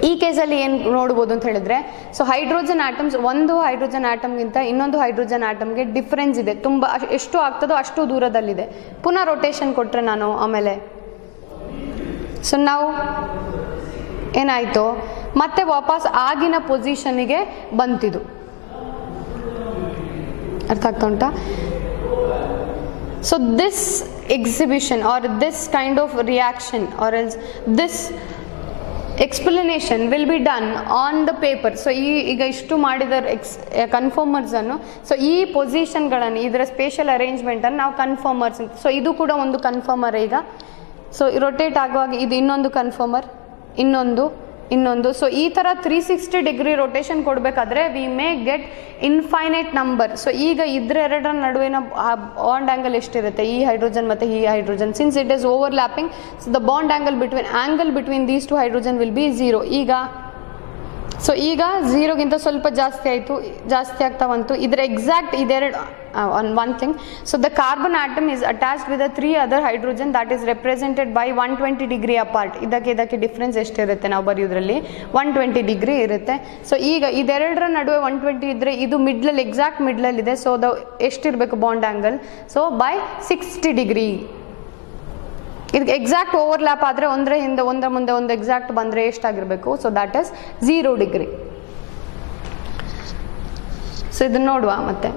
ಈ ಕೇಸಲ್ಲಿ ಏನು ನೋಡ್ಬೋದು ಅಂತ ಹೇಳಿದ್ರೆ, ಸೊ ಹೈಡ್ರೋಜನ್ ಆಟಮ್ಸ್ ಒಂದು ಹೈಡ್ರೋಜನ್ ಆಟಮ್ಗಿಂತ ಇನ್ನೊಂದು ಹೈಡ್ರೋಜನ್ ಆಟಮ್ಗೆ ಡಿಫ್ರೆನ್ಸ್ ಇದೆ, ತುಂಬ ಎಷ್ಟು ಆಗ್ತದೋ ಅಷ್ಟು ದೂರದಲ್ಲಿದೆ. ಪುನಃ ರೊಟೇಷನ್ ಕೊಟ್ಟರೆ ನಾನು ಆಮೇಲೆ, ಸೊ ನಾವು ಏನಾಯಿತು, ಮತ್ತೆ ವಾಪಸ್ ಆಗಿನ ಪೊಸಿಷನ್ಗೆ ಬಂತಿದ್ದು. ಅರ್ಥ ಆಗ್ತಾ ಉಂಟಾ? So this exhibition or this kind of reaction or else this explanation will be done on the paper. So ಈಗ ಇಷ್ಟು ಮಾಡಿದ ಕನ್ಫರ್ಮರ್ಸನ್ನು, ಸೊ ಈ ಪೊಸಿಷನ್ಗಳನ್ನು ಇದರ ಸ್ಪೇಷಲ್ ಅರೇಂಜ್ಮೆಂಟನ್ನು ನಾವು ಕನ್ಫರ್ಮರ್ಸ್ ಅಂತ. ಸೊ ಇದು ಕೂಡ ಒಂದು ಕನ್ಫರ್ಮರ್. ಈಗ ಸೊ ರೊಟೇಟ್ ಆಗುವಾಗ ಇದು ಇನ್ನೊಂದು ಕನ್ಫರ್ಮರ್, ಇನ್ನೊಂದು. ಸೊ ಈ ಥರ 360 ಡಿಗ್ರಿ ರೊಟೇಷನ್ ಕೊಡಬೇಕಾದ್ರೆ we may get infinite number. So ಈಗ ಇದರೆರಡರ ನಡುವಿನ ಬಾಂಡ್ ಆ್ಯಂಗಲ್ ಎಷ್ಟಿರುತ್ತೆ, ಈ ಹೈಡ್ರೋಜನ್ ಮತ್ತು ಈ hydrogen, since it is overlapping, so the bond angle between these 2 hydrogen will be 0. ಈಗ 0ಗಿಂತ ಸ್ವಲ್ಪ ಜಾಸ್ತಿ ಆಗ್ತಾ ಬಂತು. ಇದರ ಎಕ್ಸಾಕ್ಟ್ ಇದೆರಡು one thing. So the carbon atom is attached with the 3 other hydrogen that is represented by 120 degree apart. ಇದಕ್ಕೆ ಡಿಫ್ರೆನ್ಸ್ ಎಷ್ಟಿರುತ್ತೆ ನಾವು ಬರೆಯೋದ್ರಲ್ಲಿ 120 ಡಿಗ್ರಿ ಇರುತ್ತೆ. ಸೊ ಈಗ ಇದೆರಡರ ನಡುವೆ 120 ಇದ್ದರೆ ಇದು ಮಿಡ್ಲಲ್ಲಿ ಎಕ್ಸಾಕ್ಟ್ ಮಿಡ್ಲಲ್ಲಿದೆ. ಸೊ ಎಷ್ಟಿರಬೇಕು bond angle, so by 60 degree. ಇದಕ್ಕೆ ಎಕ್ಸಾಕ್ಟ್ ಓವರ್ಲ್ಯಾಪ್ ಆದರೆ ಒಂದರ ಹಿಂದೆ ಒಂದರ ಮುಂದೆ ಒಂದು ಎಕ್ಸಾಕ್ಟ್ ಬಂದರೆ ಎಷ್ಟಾಗಿರಬೇಕು, so that is 0 degree. So ಇದನ್ನು ನೋಡುವ ಮತ್ತೆ.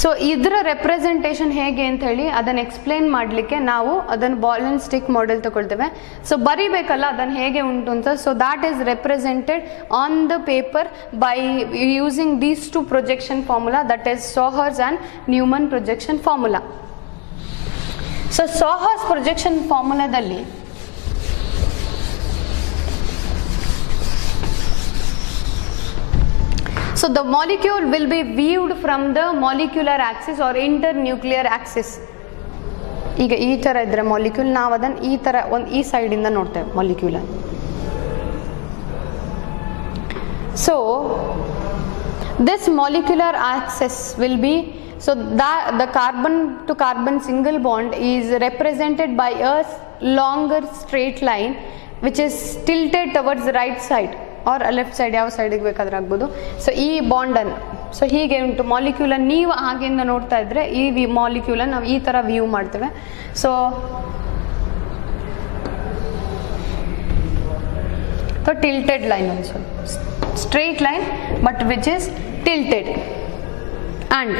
ಸೊ ಇದರ ರೆಪ್ರೆಸೆಂಟೇಷನ್ ಹೇಗೆ ಅಂತ ಹೇಳಿ ಅದನ್ನು ಎಕ್ಸ್ಪ್ಲೇನ್ ಮಾಡಲಿಕ್ಕೆ ನಾವು ಅದನ್ನು ಬಾಲ್ ಆ್ಯಂಡ್ ಸ್ಟಿಕ್ ಮಾಡೆಲ್ ತಗೊಳ್ತೇವೆ. ಸೊ ಬರಿಬೇಕಲ್ಲ ಅದನ್ನು ಹೇಗೆ ಉಂಟು ಅಂತ. So that is represented on the paper by using these 2 projection formula, that is sawhorse and Newman projection formula. So sawhorse projection ಫಾರ್ಮುಲಾದಲ್ಲಿ so the molecule will be viewed from the molecular axis or internuclear axis. ಈಗ ಈ ಥರ ಇದ್ದರೆ ಮಾಲಿಕ್ಯೂಲ್, ನಾವು ಅದನ್ನು ಈ ಥರ ಈ ಸೈಡಿಂದ ನೋಡ್ತೇವೆ molecule. So this molecular access will be, so the carbon to carbon single bond is represented by a longer straight line which is tilted towards the right side or left side, ಯಾವ ಸೈಡಿಗೆ ಬೇಕಾದ್ರೆ ಆಗ್ಬೋದು. ಸೊ ಈ ಬಾಂಡನ್ನು, ಸೊ ಹೀಗೆ ಉಂಟು ಮಾಲಿಕ್ಯೂಲನ್ನು ನೀವು ಹಾಗೆಯಿಂದ ನೋಡ್ತಾ ಇದ್ದರೆ ಈ ಮಾಲಿಕ್ಯೂಲನ್ನು ನಾವು ಈ ಥರ ವ್ಯೂ ಮಾಡ್ತೇವೆ. So tilted line also, straight line but which is tilted, and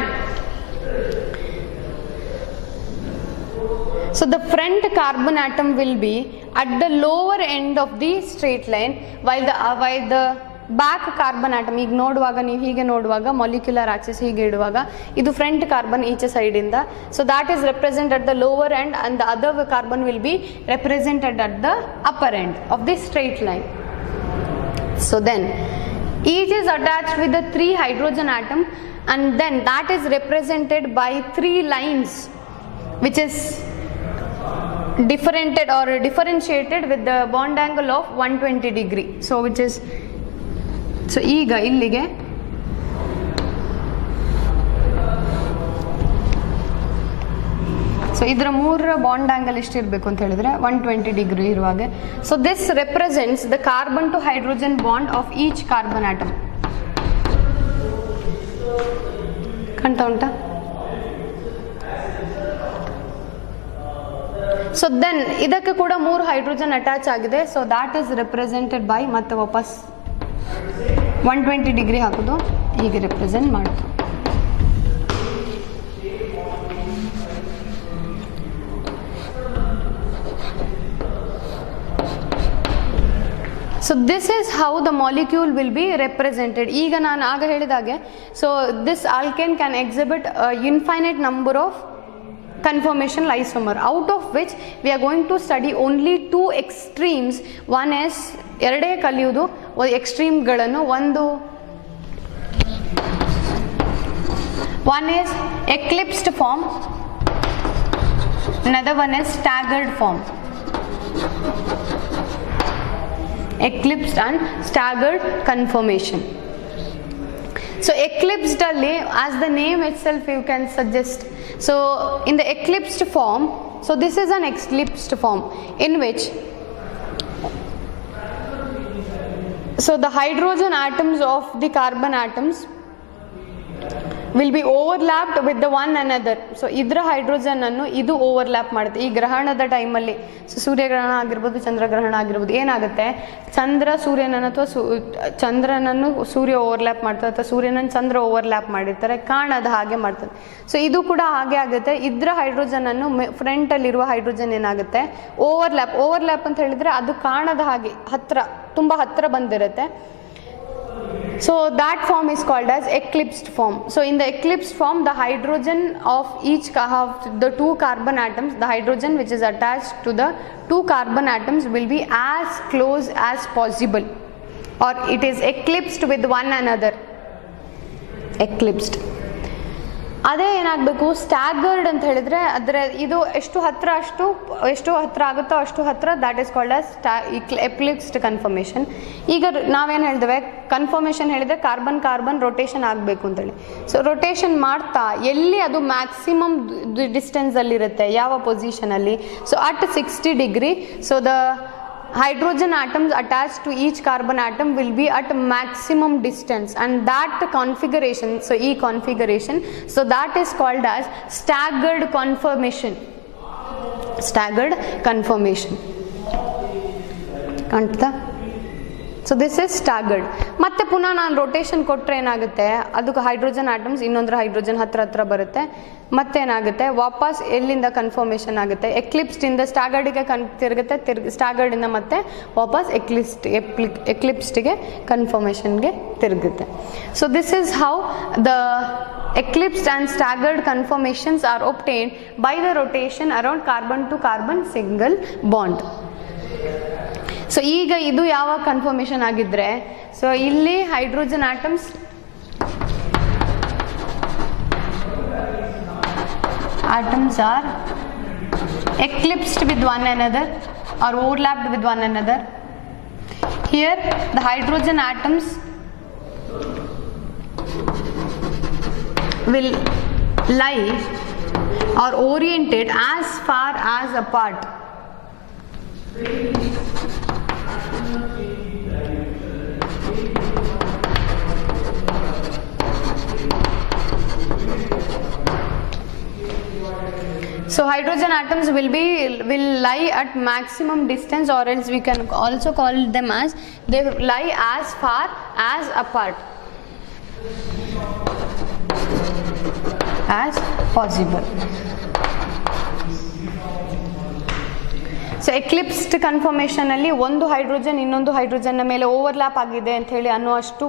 so the front carbon atom will be at the lower end of the straight line while the back carbon atom, ಈಗ ನೋಡುವಾಗ ನೀವು ಹೀಗೆ ನೋಡುವಾಗ molecular axis ಹೀಗೆ ಇಡುವಾಗ ಇದು front carbon ಈಚೆ ಸೈಡ್ ಇಂದ, so that is represented at the lower end and the other carbon will be represented at the upper end of the straight line. So then each is attached with the 3 hydrogen atom and then that is represented by 3 lines which is differentiated with the bond angle of 120 degree. So which is, so ಈಗ ಇಲ್ಲಿಗೆ ಸೊ ಇದರ 3 bond angle ಎಷ್ಟಿರಬೇಕು ಅಂತ ಹೇಳಿದ್ರೆ 120 degree ಇರುವಾಗ. So this represents the carbon to hydrogen bond of each carbon atom. ಕಾಣ್ತಾ ಉಂಟಾ? So then ಇದಕ್ಕೆ ಕೂಡ 3 ಹೈಡ್ರೋಜನ್ ಅಟ್ಯಾಚ್ ಆಗಿದೆ. So that is represented by, ಮತ್ತೆ ವಾಪಸ್ 120 ಡಿಗ್ರಿ ಹಾಕೋದು ಹೀಗೆ ರೆಪ್ರೆಸೆಂಟ್ ಮಾಡೋದು. So this is how the molecule will be represented. ಈಗ ನಾನು ಆಗ ಹೇಳಿದಾಗೆ, so this alkane can exhibit a infinite number of conformation isomer, out of which we are going to study only 2 extremes. One is ಎರಡೇ ಕಲಿಯುವುದು ಎಕ್ಸ್ಟ್ರೀಮ್ ಗಳನ್ನು. one is eclipsed form, another one is staggered form. Eclipsed and staggered conformation. So eclipsed alli, as the name itself you can suggest, so in the eclipsed form, so this is an eclipsed form in which, so the hydrogen atoms of the carbon atoms will be overlapped with the one another. So idra hydrogen annu idu overlap ಮಾಡುತ್ತೆ. ಈ ಗ್ರಹಣದ ಟೈಮಲ್ಲಿ, ಸೊ ಸೂರ್ಯಗ್ರಹಣ ಆಗಿರ್ಬೋದು, ಚಂದ್ರಗ್ರಹಣ ಆಗಿರ್ಬೋದು, ಏನಾಗುತ್ತೆ, ಚಂದ್ರ ಸೂರ್ಯನನ್ನು ಅಥವಾ ಚಂದ್ರನನ್ನು ಸೂರ್ಯ ಓವರ್ಲ್ಯಾಪ್ ಮಾಡ್ತಾರೆ, ಅಥವಾ ಸೂರ್ಯನನ್ನು ಚಂದ್ರ ಓವರ್ಲ್ಯಾಪ್ ಮಾಡಿರ್ತಾರೆ, ಕಾಣದ ಹಾಗೆ ಮಾಡ್ತಾರೆ. ಸೊ ಇದು ಕೂಡ ಹಾಗೆ ಆಗುತ್ತೆ. ಇದ್ರ ಹೈಡ್ರೋಜನ್ ಅನ್ನು ಫ್ರಂಟ್ ಅಲ್ಲಿರುವ ಹೈಡ್ರೋಜನ್ ಏನಾಗುತ್ತೆ, ಓವರ್ಲ್ಯಾಪ್ ಅಂತ ಹೇಳಿದ್ರೆ ಅದು ಕಾಣದ ಹಾಗೆ ತುಂಬಾ ಹತ್ರ ಬಂದಿರುತ್ತೆ. So that form is called as eclipsed form. So in the eclipsed form, the hydrogen of each of the 2 carbon atoms, the hydrogen which is attached to the 2 carbon atoms will be as close as possible, or it is eclipsed with one another. Eclipsed. ಅದೇ ಏನಾಗಬೇಕು, ಸ್ಟ್ಯಾಗರ್ಡ್ ಅಂತ ಹೇಳಿದ್ರೆ ಅದರ ಇದು ಎಷ್ಟು ಹತ್ರ ಆಗುತ್ತೋ ಅಷ್ಟು ಹತ್ರ, that is called as eclipsed conformation. ಈಗ ನಾವೇನು ಹೇಳಿದ್ವಿ, ಕನ್ಫರ್ಮೇಷನ್ ಹೇಳಿದ್ರೆ ಕಾರ್ಬನ್ ರೊಟೇಷನ್ ಆಗಬೇಕು ಅಂತೇಳಿ. ಸೊ ರೊಟೇಷನ್ ಮಾಡ್ತಾ ಎಲ್ಲಿ ಅದು ಮ್ಯಾಕ್ಸಿಮಮ್ ಡಿಸ್ಟೆನ್ಸ್ ಅಲ್ಲಿರುತ್ತೆ, ಯಾವ ಪೊಸಿಷನಲ್ಲಿ, so at 60 degree. So the hydrogen atoms attached to each carbon atom will be at maximum distance, and that configuration, so e configuration, so that is called as staggered conformation. ಕಾಣ್ತಾ? So this is staggered. ಮತ್ತೆ ಪುನಃ ನಾನು ರೊಟೇಷನ್ ಕೊಟ್ಟರೆ ಏನಾಗುತ್ತೆ, ಅದಕ್ಕೆ hydrogen atoms ಇನ್ನೊಂದರ ಹೈಡ್ರೋಜನ್ ಹತ್ರ ಬರುತ್ತೆ, ಮತ್ತೆ ಏನಾಗುತ್ತೆ, ವಾಪಸ್ ಎಲ್ಲಿಂದ ಕನ್ಫರ್ಮೇಷನ್ ಆಗುತ್ತೆ, ಎಕ್ಲಿಪ್ಸ್ಡಿಂದ ಸ್ಟ್ಯಾಗರ್ಡ್ಗೆ ತಿರುಗುತ್ತೆ, ಸ್ಟ್ಯಾಗರ್ಡಿಂದ ಮತ್ತೆ ವಾಪಸ್ ಎಕ್ಲಿಪ್ಸ್ಡ್ಗೆ ಕನ್ಫರ್ಮೇಷನ್ಗೆ ತಿರುಗುತ್ತೆ. So this is how the eclipsed and staggered conformations are obtained by the rotation around carbon to carbon single bond. So ಈಗ ಇದು ಯಾವ ಕನ್ಫರ್ಮೇಷನ್ ಆಗಿದ್ರೆ, ಸೊ ಇಲ್ಲಿ hydrogen atoms are eclipsed with one another or overlapped with one another. Here the hydrogen atoms will lie or oriented as far as apart. So hydrogen atoms will lie at maximum distance, or else we can also call them as they lie as far as apart as possible. So eclipsed conformation ಅಲ್ಲಿ ಒಂದು ಹೈಡ್ರೋಜನ್ ಇನ್ನೊಂದು ಹೈಡ್ರೋಜನ್ನ ಮೇಲೆ ಓವರ್ಲ್ಯಾಪ್ ಆಗಿದೆ ಅಂತ ಹೇಳಿ ಅನ್ನುವಷ್ಟು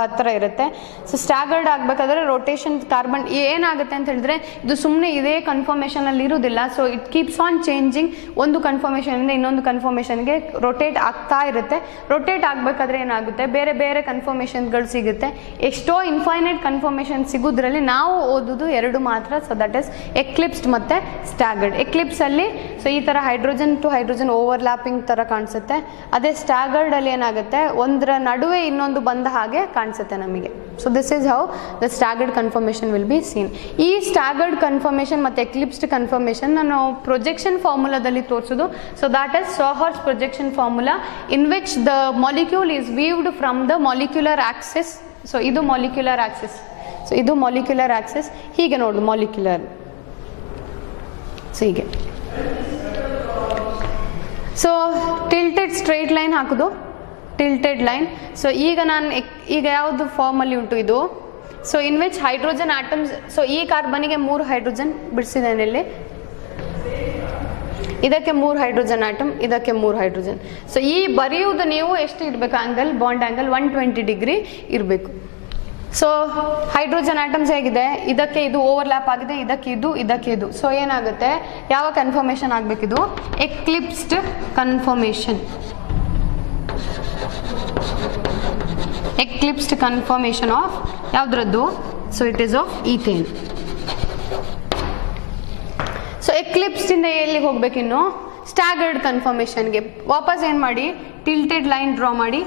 ಹತ್ತಿರ ಇರುತ್ತೆ. ಸೊ ಸ್ಟ್ಯಾಗರ್ಡ್ ಆಗಬೇಕಾದ್ರೆ ರೊಟೇಷನ್ ಕಾರ್ಬನ್ ಏನಾಗುತ್ತೆ ಅಂತ ಹೇಳಿದ್ರೆ ಇದು ಸುಮ್ಮನೆ ಇದೇ ಕನ್ಫರ್ಮೇಷನ್ ಅಲ್ಲಿ ಇರುವುದಿಲ್ಲ. So it keeps on changing, ಒಂದು ಕನ್ಫರ್ಮೇಷನ್ ಇಂದ ಇನ್ನೊಂದು ಕನ್ಫರ್ಮೇಷನ್ಗೆ ರೊಟೇಟ್ ಆಗ್ತಾ ಇರುತ್ತೆ. ರೊಟೇಟ್ ಆಗಬೇಕಾದ್ರೆ ಏನಾಗುತ್ತೆ, ಬೇರೆ ಬೇರೆ ಕನ್ಫರ್ಮೇಷನ್ಗಳು ಸಿಗುತ್ತೆ. ಎಷ್ಟೋ ಇನ್ಫೈನೈಟ್ ಕನ್ಫರ್ಮೇಷನ್ ಸಿಗೋದ್ರಲ್ಲಿ ನಾವು ಓದೋದು ಎರಡು ಮಾತ್ರ. ಸೊ ದಟ್ ಇಸ್ ಎಕ್ಲಿಪ್ಸ್ಡ್ ಮತ್ತು ಸ್ಟ್ಯಾಗರ್ಡ್. ಎಕ್ಲಿಪ್ಸ್ ಅಲ್ಲಿ ಸೊ ಈ ಥರ ಹೈಡ್ರೋಜನ್ ಟು ಹೈಡ್ರೋಜನ್ ಓವರ್ಲ್ಯಾಪಿಂಗ್ ಥರ ಕಾಣಿಸುತ್ತೆ. ಅದೇ ಸ್ಟ್ಯಾಗರ್ಡ್ ಅಲ್ಲಿ ಏನಾಗುತ್ತೆ, ಒಂದರ ನಡುವೆ ಇನ್ನೊಂದು ಬಂದ ಹಾಗೆ ಕಾಣಿಸುತ್ತೆ ನಮಗೆ. So this is how the staggered conformation will be seen. ಈ ಸ್ಟ್ಯಾಗರ್ಡ್ ಕನ್ಫರ್ಮೇಷನ್ ಮತ್ತು ಎಕ್ಲಿಪ್ಸ್ಡ್ ಕನ್ಫರ್ಮೇಷನ್ ನಾನು ಪ್ರೊಜೆಕ್ಷನ್ ಫಾರ್ಮುಲಾದಲ್ಲಿ ತೋರಿಸೋದು. So that is sawhorse projection formula in which the molecule is viewed from the molecular axis. So ಇದು molecular axis. So ಇದು molecular axis. ಹೀಗೆ ನೋಡು molecular. So ಹೀಗೆ ಸೊ ಟಿಲ್ಟೆಡ್ ಸ್ಟ್ರೈಟ್ ಲೈನ್ ಹಾಕೋದು, tilted line. So ಈಗ ನಾನು ಈಗ ಯಾವುದು ಫಾರ್ಮಲ್ಲಿ ಉಂಟು ಇದು, so in which hydrogen atoms. So ಈ ಕಾರ್ಬನಿಗೆ 3 ಹೈಡ್ರೋಜನ್ ಬಿಡಿಸಿದ್ದೇನೆ ಇಲ್ಲಿ, ಇದಕ್ಕೆ 3 ಹೈಡ್ರೋಜನ್ ಆಟಮ್, ಇದಕ್ಕೆ 3 ಹೈಡ್ರೋಜನ್. ಸೊ ಈ ಬರೆಯುವುದು ನೀವು ಎಷ್ಟು ಇರಬೇಕು, ಆ್ಯಂಗಲ್, ಬಾಂಡ್ ಆ್ಯಂಗಲ್ 120 ಡಿಗ್ರಿ ಇರಬೇಕು. ಸೊ ಹೈಡ್ರೋಜನ್ ಆಟಮ್ಸ್ ಹೇಗಿದೆ, ಇದಕ್ಕೆ ಇದು ಓವರ್ಲ್ಯಾಪ್ ಆಗಿದೆ, ಇದಕ್ಕೆ ಇದು, ಇದಕ್ಕೆ ಇದು. ಸೊ ಏನಾಗುತ್ತೆ, ಯಾವ ಕನ್ಫರ್ಮೇಷನ್ ಆಗಬೇಕಿದು, eclipsed conformation. Eclipsed conformation of ಯಾವುದ್ರದ್ದು, so it is of ethane. So eclipsed ಇಂದ ಎಲ್ಲಿಗೆ ಹೋಗ್ಬೇಕಿನ್ನು, ಸ್ಟ್ಯಾಗರ್ಡ್ ಕನ್ಫರ್ಮೇಷನ್ಗೆ. ವಾಪಸ್ ಏನು ಮಾಡಿ, ಟಿಲ್ಟೆಡ್ ಲೈನ್ ಡ್ರಾ ಮಾಡಿ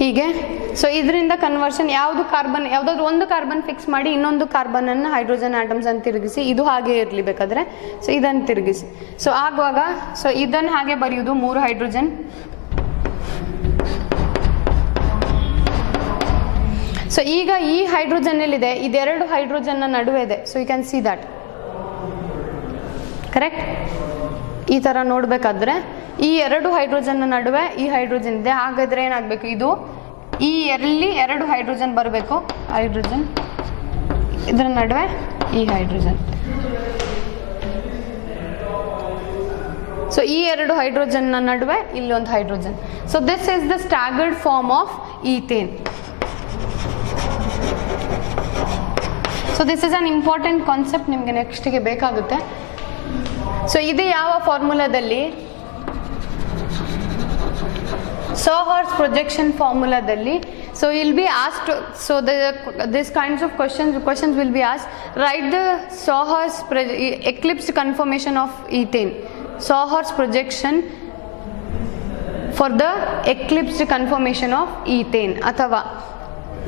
ಹೀಗೆ. ಸೊ ಇದರಿಂದ ಕನ್ವರ್ಷನ್ ಯಾವುದು ಕಾರ್ಬನ್, ಯಾವುದಾದ್ರು ಒಂದು ಕಾರ್ಬನ್ ಫಿಕ್ಸ್ ಮಾಡಿ ಇನ್ನೊಂದು ಕಾರ್ಬನನ್ನು ಹೈಡ್ರೋಜನ್ ಆಟಮ್ಸ್ ಅಂತ ತಿರುಗಿಸಿ, ಇದು ಹಾಗೆ ಇರಲಿ ಬೇಕಾದರೆ. ಸೊ ಇದನ್ನು ತಿರುಗಿಸಿ. ಸೊ ಆಗುವಾಗ ಸೊ ಇದನ್ನು ಹಾಗೆ ಬರೆಯುವುದು 3 ಹೈಡ್ರೋಜನ್. ಸೊ ಈಗ ಈ ಹೈಡ್ರೋಜನ್ ಎಲ್ಲಿದೆ, ಇದೆರಡು ಹೈಡ್ರೋಜನ್ನ ನಡುವೆ ಇದೆ. So you can see that, correct. ಈ ಥರ ನೋಡಬೇಕಾದ್ರೆ ಈ 2 ಹೈಡ್ರೋಜನ್ನ ನಡುವೆ ಈ ಹೈಡ್ರೋಜನ್ ಇದೆ. ಹಾಗಾದರೆ ಏನಾಗಬೇಕು, ಇದು ಈ ಎಲ್ಲಿ 2 ಹೈಡ್ರೋಜನ್ ಬರಬೇಕು, ಹೈಡ್ರೋಜನ್ ಇದರ ನಡುವೆ ಈ ಹೈಡ್ರೋಜನ್. ಸೊ ಈ 2 ಹೈಡ್ರೋಜನ್ನ ನಡುವೆ ಇಲ್ಲೊಂದು hydrogen. So this is the staggered form of ethane. So this is an important concept, ನಿಮಗೆ ನೆಕ್ಸ್ಟಿಗೆ ಬೇಕಾಗುತ್ತೆ. ಸೊ ಇದು ಯಾವ ಫಾರ್ಮುಲಾದಲ್ಲಿ, ಸಾಹರ್ಸ್ ಪ್ರೊಜೆಕ್ಷನ್ ಫಾರ್ಮುಲಾದಲ್ಲಿ. So will be asked, so this kinds of questions will be asked. Write the Sahar's eclipsed conformation of ethane. Sahar's projection for the eclipsed conformation of ethane ಅಥವಾ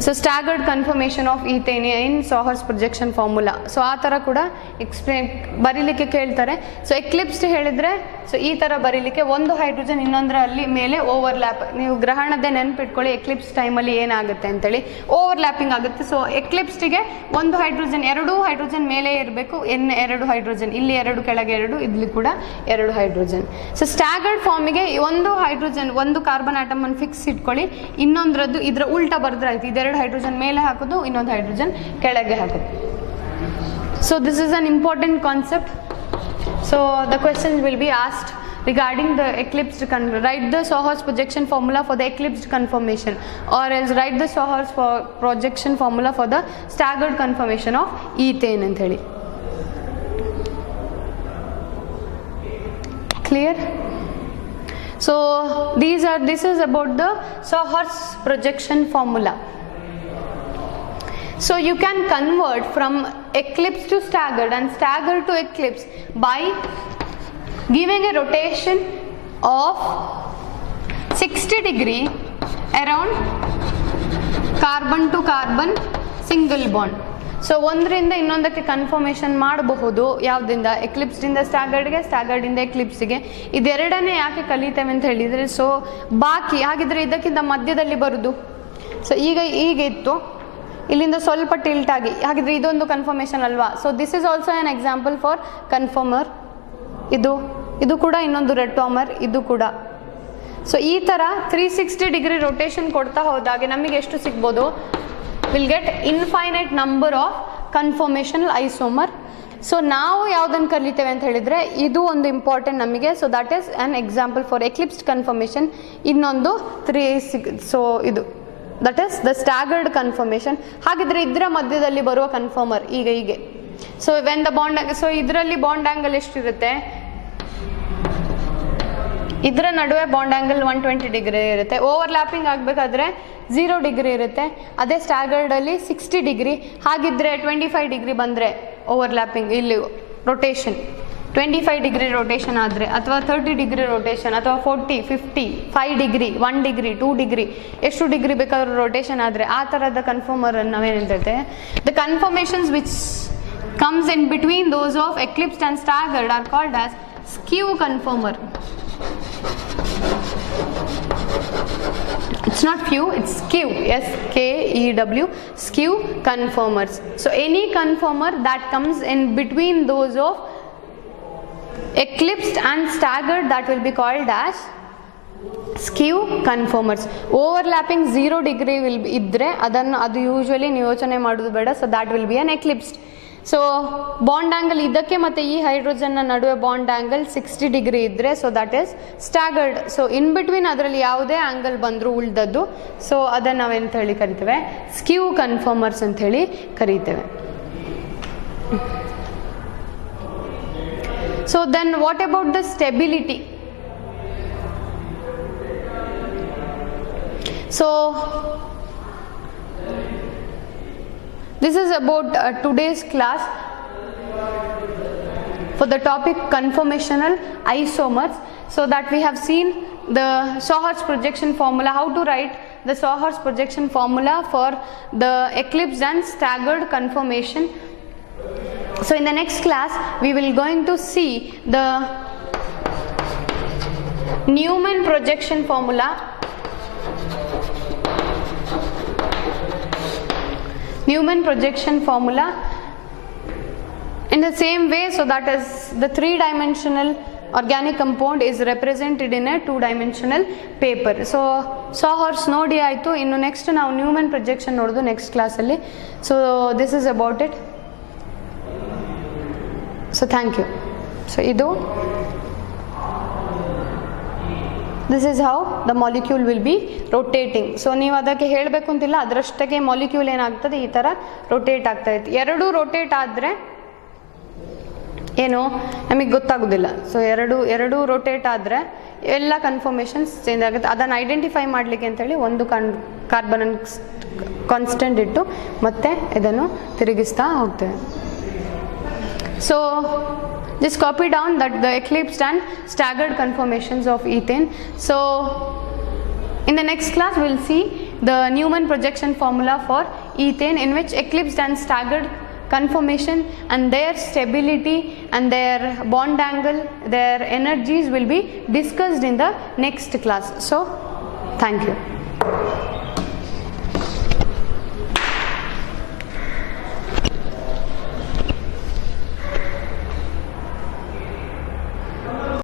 so staggered conformation of ethane in sawhorse projection formula. So ಆ ಥರ ಕೂಡ ಎಕ್ಸ್ಪ್ಲೇನ್ ಬರೀಲಿಕ್ಕೆ ಕೇಳ್ತಾರೆ. ಸೊ ಎಕ್ಲಿಪ್ಸ್ಡ್ ಹೇಳಿದರೆ ಸೊ ಈ ಥರ ಬರೀಲಿಕ್ಕೆ ಒಂದು ಹೈಡ್ರೋಜನ್ ಇನ್ನೊಂದರಲ್ಲಿ ಮೇಲೆ ಓವರ್ಲ್ಯಾಪ್. ನೀವು ಗ್ರಹಣದೇ ನೆನಪಿಟ್ಕೊಳ್ಳಿ, ಎಕ್ಲಿಪ್ಸ್ ಟೈಮಲ್ಲಿ ಏನಾಗುತ್ತೆ ಅಂತೇಳಿ ಓವರ್ಲ್ಯಾಪಿಂಗ್ ಆಗುತ್ತೆ. ಸೊ ಎಕ್ಲಿಪ್ಸ್ಡಿಗೆ ಒಂದು ಹೈಡ್ರೋಜನ್, 2 ಹೈಡ್ರೋಜನ್ ಮೇಲೆ ಇರಬೇಕು, 2 ಹೈಡ್ರೋಜನ್, ಇಲ್ಲಿ 2 ಕೆಳಗೆ 2, ಇಲ್ಲಿ ಕೂಡ 2 ಹೈಡ್ರೋಜನ್. ಸೊ ಸ್ಟ್ಯಾಗರ್ಡ್ ಫಾರ್ಮಿಗೆ ಒಂದು ಹೈಡ್ರೋಜನ್, ಒಂದು ಕಾರ್ಬನ್ ಆಟಮನ್ನು ಫಿಕ್ಸ್ ಇಟ್ಕೊಳ್ಳಿ, ಇನ್ನೊಂದರದ್ದು ಇದರ ಉಲ್ಟಾ ಬರೆದ್ರೆ ಆಯ್ತು. 2 ಹೈಡ್ರೋಜನ್ ಮೇಲೆ ಹಾಕೋದು, ಇನ್ನೊಂದು ಹೈಡ್ರೋಜನ್ ಕೆಳಗೆ ಹಾಕೋದು. So this is an important concept. So the questions will be asked regarding the eclipsed write the Sahar's projection formula for the eclipsed conformation, or else write the Sahar's projection formula for the staggered conformation of ethane ಅಂತ ಹೇಳಿ. Clear? So this is about the Sahar's projection formula. So you can convert from eclipse to staggered and staggered to eclipse by giving a rotation of 60 degree around carbon to carbon single bond. So ಒಂದರಿಂದ ಇನ್ನೊಂದಕ್ಕೆ ಕನ್ಫರ್ಮೇಷನ್ ಮಾಡಬಹುದು. ಯಾವುದರಿಂದ, ಎಕ್ಲಿಪ್ಸ್ಡಿಂದ ಸ್ಟ್ಯಾಗರ್ಡ್ಗೆ, ಸ್ಟ್ಯಾಗರ್ಡಿಂದ ಎಕ್ಲಿಪ್ಸಿಗೆ. ಇದೆರಡನ್ನೇ ಯಾಕೆ ಕಲಿತೇವೆ ಅಂತ ಹೇಳಿದರೆ, ಸೊ ಬಾಕಿ ಹಾಗಿದ್ರೆ ಇದಕ್ಕಿಂತ ಮಧ್ಯದಲ್ಲಿ ಬರುದು. ಸೊ ಈಗ ಹೀಗೆ ಇತ್ತು, ಇಲ್ಲಿಂದ ಸ್ವಲ್ಪ ಟಿಲ್ಟ್ ಆಗಿ, ಹಾಗಿದ್ರೆ ಇದೊಂದು ಕನ್ಫರ್ಮೇಷನ್ ಅಲ್ವಾ. So this is also an example for conformer. ಇದು ಕೂಡ ಇನ್ನೊಂದು ರೆಟ್ವಾಮರ್, ಇದು ಕೂಡ. ಸೊ ಈ ಥರ 360 ಡಿಗ್ರಿ ರೊಟೇಷನ್ ಕೊಡ್ತಾ ಹೋದಾಗೆ ನಮಗೆ ಎಷ್ಟು ಸಿಗ್ಬೋದು, will get infinite number of conformational isomer. So ನಾವು ಯಾವುದನ್ನು ಕಲಿತೇವೆ ಅಂತ ಹೇಳಿದರೆ ಇದು ಒಂದು ಇಂಪಾರ್ಟೆಂಟ್ ನಮಗೆ. So that is an example for eclipsed conformation. ಇನ್ನೊಂದು 3 ಸೊ ಇದು that is the staggered conformation. ಹಾಗಿದ್ರೆ ಇದರ ಮಧ್ಯದಲ್ಲಿ ಬರುವ ಕನ್ಫರ್ಮರ್ ಹೀಗೆ. So when the bond, so ಇದರಲ್ಲಿ ಬಾಂಡ್ ಆ್ಯಂಗಲ್ ಎಷ್ಟಿರುತ್ತೆ, ಇದರ ನಡುವೆ ಬಾಂಡ್ ಆ್ಯಂಗಲ್ 120 ಡಿಗ್ರಿ ಇರುತ್ತೆ. ಓವರ್ಲ್ಯಾಪಿಂಗ್ ಆಗಬೇಕಾದ್ರೆ 0 ಡಿಗ್ರಿ ಇರುತ್ತೆ. ಅದೇ ಸ್ಟ್ಯಾಗರ್ಡಲ್ಲಿ 60 ಡಿಗ್ರಿ. ಹಾಗಿದ್ರೆ 25 ಡಿಗ್ರಿ ಬಂದರೆ ಓವರ್ಲ್ಯಾಪಿಂಗ್ ಇಲ್ಲಿ ರೊಟೇಷನ್ 25 ಡಿಗ್ರಿ ರೊಟೇಷನ್ ಆದರೆ, ಅಥವಾ 30 ಡಿಗ್ರಿ ರೊಟೇಷನ್, ಅಥವಾ 40, 50, 5 ಡಿಗ್ರಿ, 1 ಡಿಗ್ರಿ, 2 ಡಿಗ್ರಿ, ಎಷ್ಟು ಡಿಗ್ರಿ ಬೇಕಾದ್ರೂ ರೊಟೇಷನ್ ಆದರೆ ಆ ಥರದ ಕನ್ಫರ್ಮರ್ ನಾವೇನಿರ್ತೈತೆ, the conformations which comes in between those of eclipsed and staggered are called as skew conformer. It's not few, it's skew, S-K-E-W, skew conformers. So any conformer that comes in between those of eclipsed and staggered, that will be called as skew conformers. Overlapping 0 degree will be ಇದ್ರೆ ಅದು ಯೂಶುವಲಿ ನೀವು ಯೋಚನೆ ಮಾಡೋದು ಬೇಡ. So that will be an eclipsed. So bond angle ಇದಕ್ಕೆ ಮತ್ತು ಈ ಹೈಡ್ರೋಜನ್ನ ನಡುವೆ ಬಾಂಡ್ ಆ್ಯಂಗಲ್ 60 ಡಿಗ್ರಿ ಇದ್ದರೆ, so that is staggered. So in between ಅದರಲ್ಲಿ ಯಾವುದೇ ಆ್ಯಂಗಲ್ ಬಂದರೂ ಉಳ್ದದ್ದು, ಸೊ ಅದನ್ನು ನಾವೆಂತ ಹೇಳಿ ಕರಿತೇವೆ, ಸ್ಕ್ಯೂ ಕನ್ಫರ್ಮರ್ಸ್ ಅಂತ ಹೇಳಿ ಕರೀತೇವೆ. So then what about the stability? So this is about today's class for the topic conformational isomers. So that we have seen the Sauer's projection formula, how to write the Sauer's projection formula for the eclipsed and staggered conformation. So in the next class we will going to see the Newman projection formula, Newman projection formula in the same way. So that is the 3-dimensional organic compound is represented in a 2-dimensional paper. So Sauer's ನೋಡಿ ಆಯಿತು. ಇನ್ನು next ನಾವು Newman projection ನೋಡೋದು next ಕ್ಲಾಸಲ್ಲಿ. So this is about it. So thank you. So ಇದು this is how the molecule will be rotating. So ನೀವು ಅದಕ್ಕೆ ಹೇಳಬೇಕು ಅಂತಿಲ್ಲ, ಅದರಷ್ಟಕ್ಕೆ ಮಾಲಿಕ್ಯೂಲ್ ಏನಾಗ್ತದೆ ಈ ಥರ ರೊಟೇಟ್ ಆಗ್ತಾ ಇತ್ತು. ಎರಡೂ ರೊಟೇಟ್ ಆದರೆ ಏನು ನಮಗೆ ಗೊತ್ತಾಗೋದಿಲ್ಲ. ಸೊ ಎರಡು ರೊಟೇಟ್ ಆದರೆ ಎಲ್ಲ ಕನ್ಫರ್ಮೇಷನ್ಸ್ ಚೇಂಜ್ ಆಗುತ್ತೆ. ಅದನ್ನು ಐಡೆಂಟಿಫೈ ಮಾಡಲಿಕ್ಕೆ ಅಂತೇಳಿ ಒಂದು ಕಾರ್ಬನ್ ಕಾನ್ಸ್ಟೆಂಟ್ ಇಟ್ಟು ಮತ್ತೆ ಇದನ್ನು ತಿರುಗಿಸ್ತಾ ಹೋಗ್ತೇವೆ. So just copy down that the eclipsed and staggered conformations of ethane. So in the next class we will see the Newman projection formula for ethane, in which eclipsed and staggered conformation and their stability and their bond angle, their energies will be discussed in the next class. So thank you.